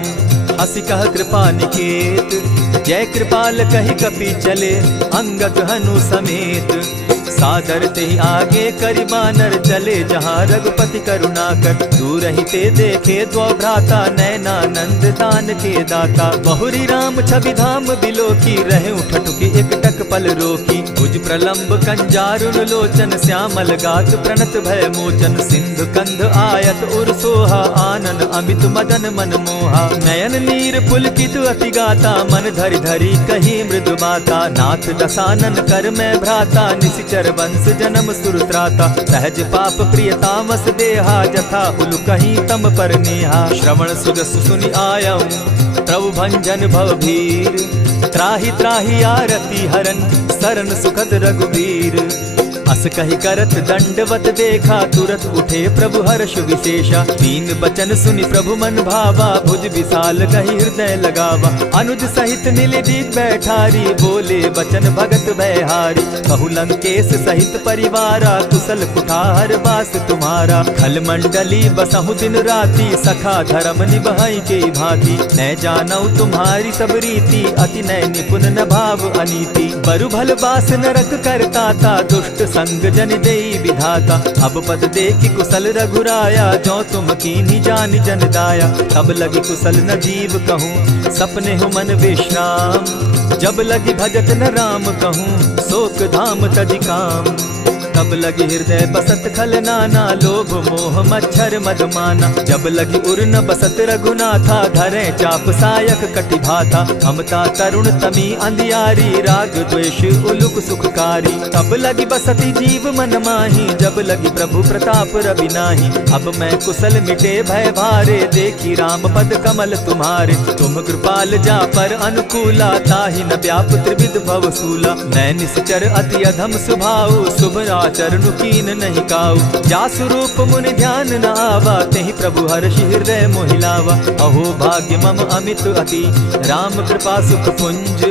हसी कह कृपा निकेत। जय कृपाल कहि कपि चले, अंगद हनु समेत। सादर तेहि आगे करि बानर चले, जहाँ रघुपति करुणाकर। दूर ही ते देखे द्वौ भ्राता, नैनानंद दान के दाता। बहुरी राम छवि धाम बिलोकी, रहे ठठुकी एकटक पल रोकी। भुज प्रलंब कंजारुन लोचन, श्यामल गात प्रणत भय मोचन। सिंधु कंध आयत उर सोहा, आनन अमित मदन मन मोहा। नयन नीर पुलकित अति गाता, मन धरि धरि कही मृदु बाता। नाथ दसानन कर मैं भ्राता, निशिचर वंश जन्म सुरत्राता। सहज पाप प्रिय तामस देहा, जथा उलु कहीं तम पर नेहा। श्रवण सुजस सुनि आयऊ, प्रभु भंजन भव भीर। त्राहि त्राहि आरती हरन, सरन सुखद रघुबीर। अस कहि करत दंडवत देखा, तुरत उठे प्रभु हर्ष विशेषा। दीन बचन सुनि प्रभु मन भावा, भुज विशाल कहि हृदय लगावा। अनुज सहित नीलदीप बैठारी, बोले बचन भगत भयहारी। कहु लंकेश सहित परिवारा, कुशल कुठार बास तुम्हारा। खल मंडली बसहु दिन राति, सखा धर्म निभाई के भांति। न जानऊ तुम्हारी सब रीति, अति नय निपुण न भाव अनीति। बरु भल बास नरक करताता, दुष्ट संग जन देई विधाता। अब पद देखि कुशल रघुराया, जो तुम कीन्ही जान जन दाया। तब लगी कुशल न जीव कहूँ, सपने हो मन विश्राम। जब लगी भजत न राम कहूँ, शोक धाम तज काम। तब लगी हृदय बसत खल नाना, लोभ मोह मच्छर मद माना। जब लगी उर न बसत रघुनाथा, धरे चाप सायक कटि भाता। ममता तरुण तमी अंधियारी, राग द्वेष उलुक सुखकारी। तब लगी बसती जीव मन माही, जब लगी प्रभु प्रताप रवि नाही। अब मैं कुशल मिटे भय भारे, देखी राम पद कमल तुम्हारे। तुम कृपाल जा पर अनुकूला, ताहि न व्याप त्रिविध भव सूला। मैं निश्चर अति अधम सुभाऊ, शुभ चरणु कीन नहीं काऊ। जासु रूप मुनि ध्यान न आवा, तेहि प्रभु हर्षि हृदय मोहिलावा। अहो भाग्य मम अमित अति, राम कृपा सुख पुंज।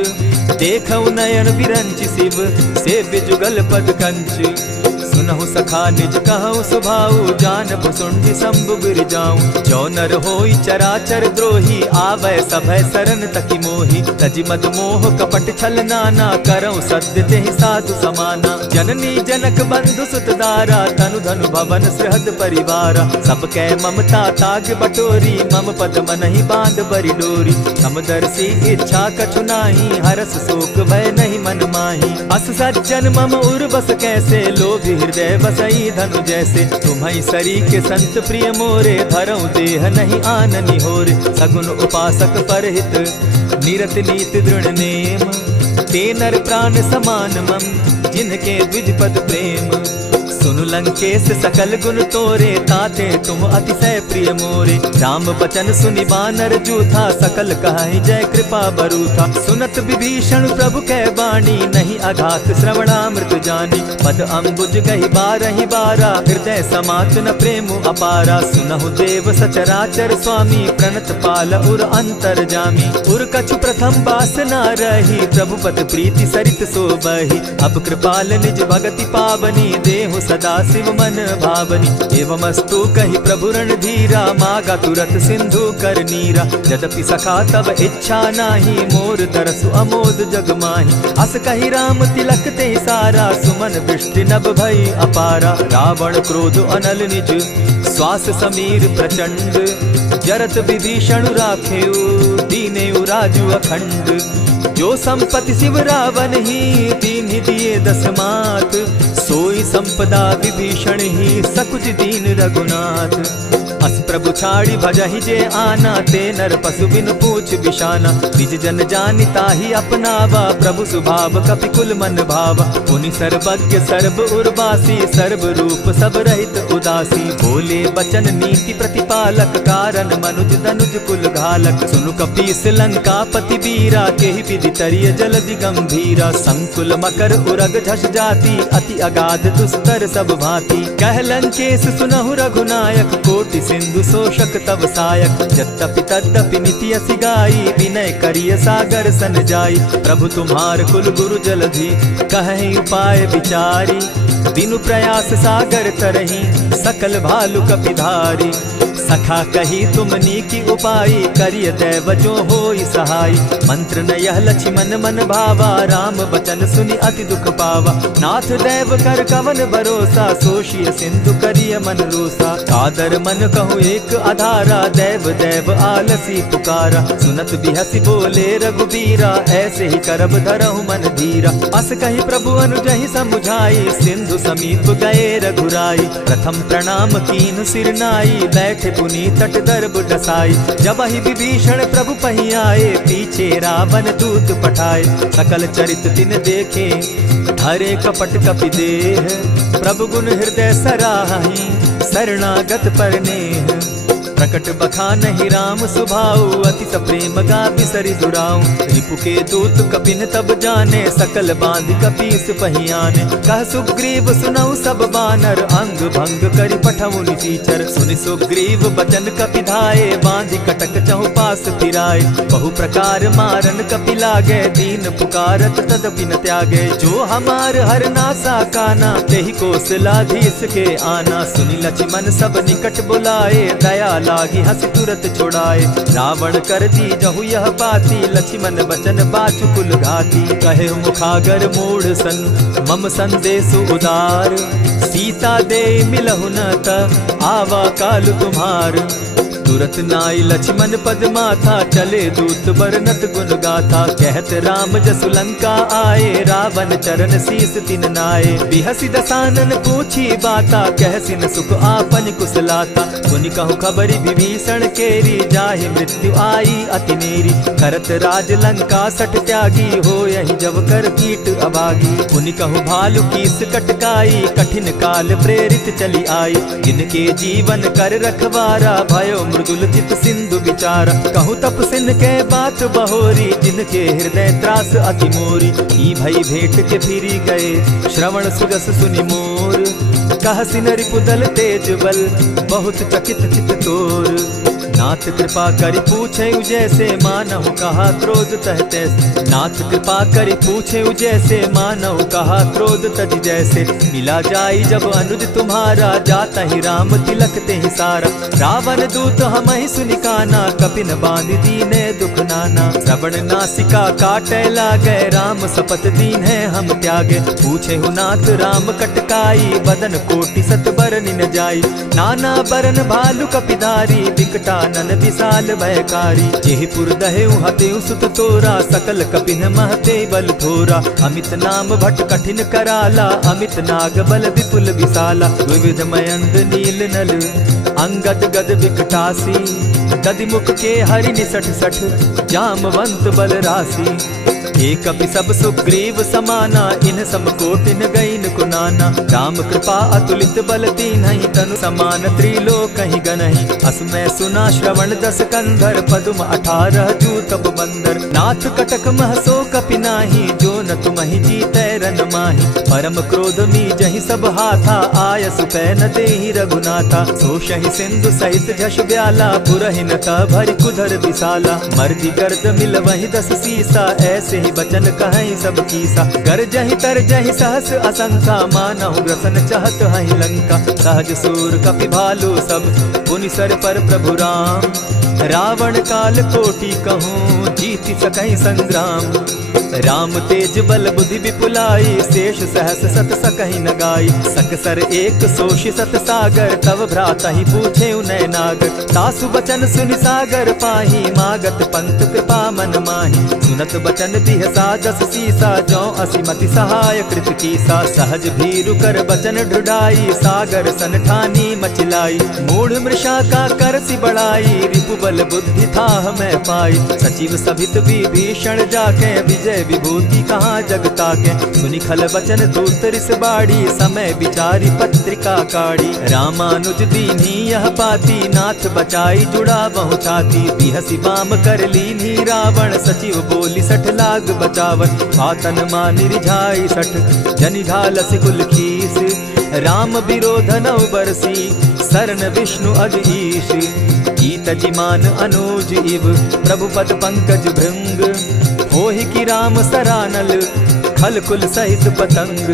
देखऊ नयन बिरंचि शिव, सेव्य जुगल पद कंच। सुनहु सखा निज कहु सुभाऊ, जान भुसुंडि शंभु गिर जाऊं। जो नर होई चराचर द्रोही, आवे सभय सरन तकी मोही। तजि मद मोह कपट छल नाना, करऊं सत्य तेहि साधु समाना। जननी जनक बंधु सुत दारा, तनु धनु भवन सृहद परिवारा। सब कै ममता ताग बटोरी, मम पद मनहि बांध बरि डोरी। समदर्शी इच्छा कछु नाही, हरस शोक भय नहीं मन माही। अस सज्जन मम उर बस कैसे, लोभी हृदय बसई धनु जैसे। तुम्हि सरी के संत प्रिय मोरे, धरऊ देह नहीं आननि होरे। सगुन उपासक परहित, निरत नीत दृढ़ नेम। ते नर प्राण समान मम, जिनके द्विज पद प्रेम। सुनु लंकेश सकल गुण तोरे, ताते तुम अतिशय प्रिय मोरे। राम बचन सुनि बानर जूथा, सकल कहाई जय कृपा बरूथा। सुनत विभीषण प्रभु कै बाणी, नहीं अघात श्रवणामृत जानी। पद अम्बुज गहि बारहि बारा, हृदय समात न प्रेम अपारा। सुनहु देव सचराचर स्वामी, प्रणत पाल उर अंतर जामी। उर कछु प्रथम बास न रही, प्रभु पद प्रीति सरित सोबहि। अब कृपाल निज भगति पावनी, देहु सदा शिव मन भावनी। एवमस्तु कहि प्रभु रणधीरा, मागा तुरत सिंधु कर नीरा। यद्यपि सखा तब इच्छा नाही, मोर तरसु अमोद जग माही। अस कहि राम तिलक ते सारा, सुमन वृष्टि नभ भई अपारा। रावण क्रोध अनल निज, श्वास समीर प्रचंड। जरत विभीषण राखेउ, दीनेउ राजु अखंड। जो संपत्ति शिव रावण ही, दीन्हि दिए 10 मात। सोई संपदा विभीषण ही, सकुच दीन रघुनाथ। अस प्रभु छाड़ी भजहि जे आना, ते नर पशु बिन पूछ बिशाना। निज जन जानि ताहि अपनावा, प्रभु स्वभाव कपि कुल मन भावा। पुनि सर्वज्ञ सर्व उर्वासी, सर्व रूप सब रहित उदासी। बोले बचन नीति प्रतिपालक, कारण मनुज धनुज कुल घालक। सुनु कपीस लंकापति वीरा, केहि विधि तरिय जलधि गंभीरा। संकुल मकर उरग झस जाति, अति अगाध दुस्तर सब भांति। कह लंकेश सुनहु रघुनायक, कोटि सिंधु शोषक तब सायक। यद्यपि तद्यपि निति असि गाई, विनय करिय सागर सन जाई। प्रभु तुम्हार कुल गुरु जलधि, कहि उपाय विचारी। बिनु प्रयास सागर तरही, सकल भालु कपिधारी। सखा कही तुमनी की उपाय, करिय दैव जो होई सहाय। मंत्र न यह लक्ष्मण मन भावा, राम बचन सुनि अति दुख पावा। नाथ दैव कर कवन भरोसा, सोषिय सिंधु करिय मन रोसा। कादर मन कहूँ एक आधारा, दैव दैव आलसी पुकारा। सुनत बिहसी बोले रघुबीरा, ऐसे ही करब धरहु मन धीरा। अस कही प्रभु अनुजहि समुझाई, सिंधु समीप गए रघुराई। प्रथम प्रणाम कीन सिर नाई, बैठे पुनि तट दर्ब डसाई। जब ही विभीषण प्रभु पही आए, पीछे रावण दूत पठाए। सकल चरित तिन देखे, हरे कपट कपि देह। प्रभु गुण हृदय सराहि, शरणागत पर नेह। प्रकट बखानहि राम सुभाऊ, अति सप्रेम गा बिसरि दुराऊ। रिपु के दूत कपिन तब जाने, सकल बांधि कपीस पहियाने। कह सुग्रीव सुनऊ सब बानर, अंग भंग करि पठऊ निसीचर। सुनि सुग्रीव बचन कपि धाये, बांधि कटक चहु पास फिराए। बहु प्रकार मारन कपि लागे, दीन पुकारत तदपि न त्यागे। जो हमार हर नासा काना, तेहि कौशलाधीश के आना। सुनि लक्ष्मण सब निकट बुलाए, दया लागी हंस तुरत छुड़ाए। रावण कर दी जहु यह बाती, लक्ष्मण बचन बाचु कुल घाती। कहे मुखागर मूढ़ सन, मम संदेश उदार। सीता दे मिलहु न त, आवा काल तुम्हार। तुरत नाई लक्ष्मण पद माथा, चले दूत बरनत गुण गाथा। कहत राम जसु लंका आए, रावण चरण शीस तिन नाये। बिहसि दसानन पूछी बाता, कहसिन सुख आपन कुशलाता। मुनि कहु खबरि विभीषण केरी, जाहि मृत्यु आई अति नेरी। करत राज लंका सठ त्यागी, हो यही जब कर कीट अभागी। मुनि कहु भालु कीस कटकाई, कठिन काल प्रेरित चली आई। जिनके जीवन कर रखवारा, भयो मृदुल चित सिंधु विचार। कहूँ तपसिन के बात बहोरी, जिनके हृदय त्रास अति मोरी। की भई भेंट के फिरी गए, श्रवण सुजस सुनि मोर। कहसिन रिपुदल तेज बल, बहुत चकित चित तोर। नाथ कृपा करि पूछे जैसे, मानहु कहा क्रोध तह तैसे। नाथ कृपा करि पूछे जैसे, मानहु कहा क्रोध तज जैसे। मिला जाई जब अनुज तुम्हारा, जाता ही राम तिलक ते ही सारा। रावण दूत हम ही सुनि काना, कपिन बांधि दीने दुख नाना। श्रवण नासिका काटे लागे, राम सपत दीन है हम त्यागे। पूछे हु नाथ राम कटकाई, बदन कोटि सत बरनि न जाई। नाना बरन भालु कपिधारी, विकटा नन विशाल भयकारी। जेहिपुर दहेउ हतेउ सुत तोरा, सकल कपिन महते बल थोरा। अमित नाम भट कठिन कराला, अमित नाग बल विपुल विशाला। विविध मयंद नील नल, अंगद गद विकटासी। दधिमुख के हरि निसठ सठ, जामवंत बल राशि। एक कपि सब सुग्रीव समाना, इन सम कोटिन गईन कुनाना। राम कृपा अतुलित बल तीन्हि, तनु समान त्रिलोक ही गनहि। असमय सुना श्रवण दस कंधर, पदुम 18 जूतब बंदर। नाथ कटक महसो कपि नाही, जो न तुमहि जीतै रन माहि। परम क्रोध मी जहि सब हाथा, आयसु पै न देहि रघुनाथा। सोषहि सिंधु सहित झष ब्याला, पुरहिन त भरि कुधर विशाला। मर्दि गर्द मिल वहि 10 सीसा, ऐसे बचन कहीं सब कीसा। कर जहि तर जहि सहस असंखा, मानहु ग्रसन चाहत हहि लंका। सहज सूर कपि भालु सब, पुनि सर पर प्रभु राम। रावण काल कोटि कहूँ, जीति सकहि संग्राम। राम तेज बल बुद्धि विपुलाई, शेष सहस सत सकहि न गाई। सकसर एक सोषि सत सागर, तव भ्राता ही पूछे उनय नागर। तासु बचन सुनि सागर पाही, मागत पंत कृपा मन माही। सुनत बचन बिहसा 10 सीसा, जौ असिमति सहाय कृत कीसा। सहज भीरु कर बचन ढुढाई, सागर सन ठानी मचिलाई। मूढ़ मृष विशाखा करसी बढ़ाई, रिपुबल बुद्धि था मैं पाई। सचिव सभित विभीषण जाके, विजय विभूति कहाँ जगता के। सुनि खल वचन दूत रिस बाड़ी, समय विचारी पत्रिका काढ़ी। रामानुज दीन्ही यह पाती, नाथ बचाई जुड़ा बहु छाती। बिहसी बाम कर लीन्ही रावण, सचिव बोली 60 लाग बचावन। आतन मानि रिझाई 60, जनि ढालसि कुल खीस। राम विरोध नौ बरसी, शरण विष्णु अज ईश। ईत जिमान अनुज इव, प्रभु पद पंकज भृंग। होहि कि राम सरानल, खल कुल सहित पतंग।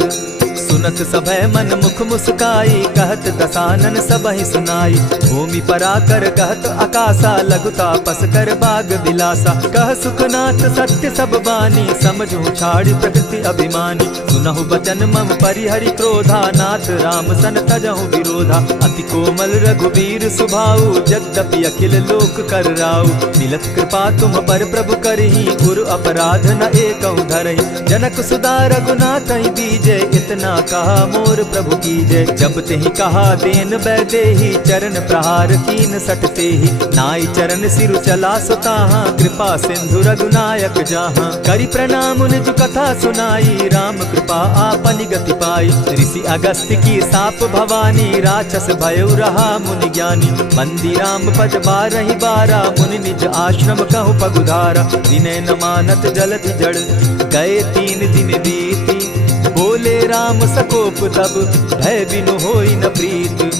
सुनत सभय मन मुख मुस्काई, कहत दसानन सबहि सुनाई। भूमि पराकर कहत आकाशा, लघुता पस कर बाग विलासा। कह सुखनाथ सत्य सब बानी, समझू छाड़ प्रकृति अभिमानी। सुनहु बचन मम परिहरि क्रोधा, नाथ राम सन तजहु विरोधा। अति कोमल रघुबीर सुभाऊ, यद्यपि अखिल लोक कर राऊ। मिलत कृपा तुम पर प्रभु करही, गुरु अपराध न एकहु धरहि। जनक सुदा रघुनाथ दीजे, इतना कहा मोर प्रभु कीजय। जब तेहि कहा देन बैदेही, चरण प्रहार कीन सटते ही। नाई चरण सिरु चला सुताहा, कृपा सिंधु रघुनायक जाहा। करि प्रणाम निज कथा सुनाई, राम कृपा आपनि गति पाई। ऋषि अगस्त की साप भवानी, राक्षस भयउ रहा मुनि ज्ञानी। बंदी राम पद बारहि बारा, मुनि निज आश्रम कहु पगुधारा। विनय न मानत जलधि जड़, गए 3 दिन बीती। बोले राम सकोप तब, भय बिनु होई न प्रीत।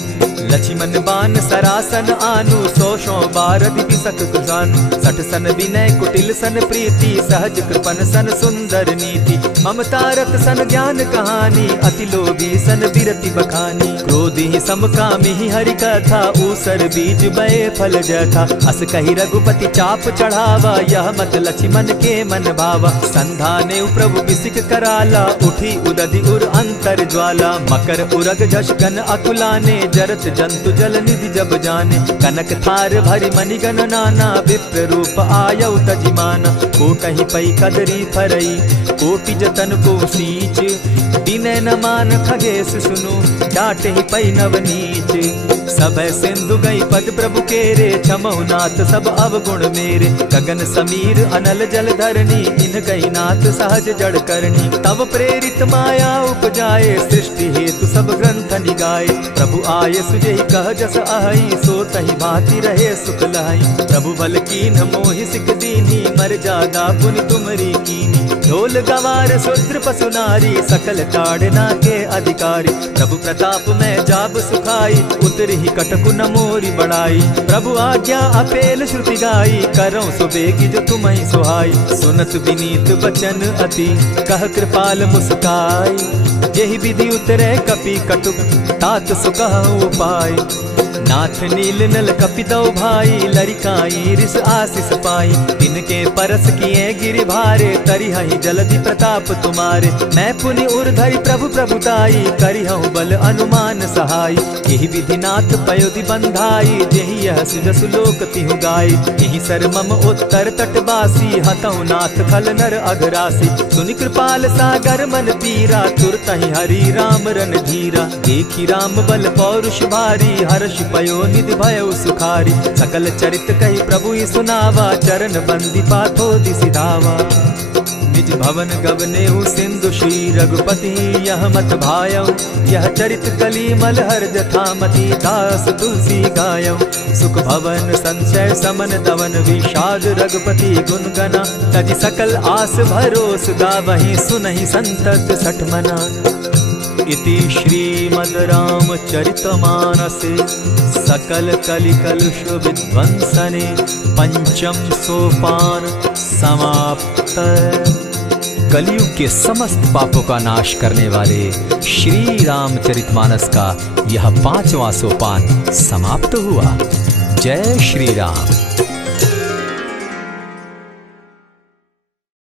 लक्ष्मण बान सरासन आनु, 100 बारदि बिसक कुजानु। 60 सन विनय कुटिल सन प्रीति, सहज कृपन सन सुंदर नीति। ममता रत सन ज्ञान कहानी, अति लोभी सन बिरति बखानी। क्रोधि समकामी हरि कथा, ऊसर बीज बये फल जथा। अस कहि रघुपति चाप चढ़ावा, यह मत लक्ष्मण के मन भावा। संधाने प्रभु बिसिक कराला, उठी उदधि उर अंतर ज्वाला। मकर उरग जश गन अकुलाने, जरत जंतु जल निधि जब जाने। कनक थार भरी मणिगण नाना, विप्र रूप आयउ तजिमाना। कोटहि पै कदरी फरई, कोटि जतन को सींच। विनय न मान खगेश सुनु, डांटहि पै नवनीच। सब सिंधु गई पद प्रभु केरे, क्षमहु नाथ सब अवगुण मेरे। गगन समीर अनल जल धरनी, इन गई नाथ सहज जड़ करनी। तब प्रेरित माया उपजाए, सृष्टि हेतु सब ग्रंथ निगाए। प्रभु आये सुजेहि कह जस अहई, सो तहि भांति रहे सुख लहई। प्रभु बल कीन्ह मोहि सिख दीन्ही, मर जादा पुनि तुमरी कीनी। ढोल गवार शूद्र पशु नारी, सकल ताड़ना के अधिकारी। प्रभु प्रताप में जाब सुखाई, उतरहि कटकु न मोरी बड़ाई। प्रभु आज्ञा अपेल श्रुति गाई, करौ सुबेगी जो तुम्हि सुहाई। सुनत विनीत बचन अति, कह कृपाल मुस्काई। जेहि विधि उतरे कपि कटुक, तात सुकहु उपाय। नाथ नील नल कपितौ भाई, लरिकाई रिस आशीष पाई। तिनके परस किए गिरि भारे, तरिहहि जलधि प्रताप तुम्हारे। मैं पुनि उर्धरि प्रभु प्रभुताई, करिहु बल अनुमान सहाय। यही विधि नाथ पयोधि बंधाई, जेहि यह सुजसु लोक तिहु गाई। यही सर मम उत्तर तटवासी, हतौ नाथ खल नर अघरासी। सुनि कृपाल सागर मन पीरा, तुरतहि हरि राम रन धीरा। देखी राम बल पौरुष भारी, हर्ष पयो निधि भयउ सुखारी। सकल चरित कही प्रभु सुनावा, चरण बंदी पाथो दिसि धावा। निज भवन गवनेहु सिंधु श्री रघुपति, यह मत भायऊ। यह चरित कली मलहर जथामति, दास तुलसी गायऊ। सुख भवन संशय समन दवन, विषाद रघुपति गुण गना। तजि सकल आस भरोस, गावहि सुनहि संतत 60 मना। इति श्रीमद् रामचरितमानसे, सकल कलिकलुष विध्वंसने। 5म सोपान समाप्त। कलयुग के समस्त पापों का नाश करने वाले श्री रामचरितमानस का यह 5वां सोपान समाप्त हुआ। जय श्री राम।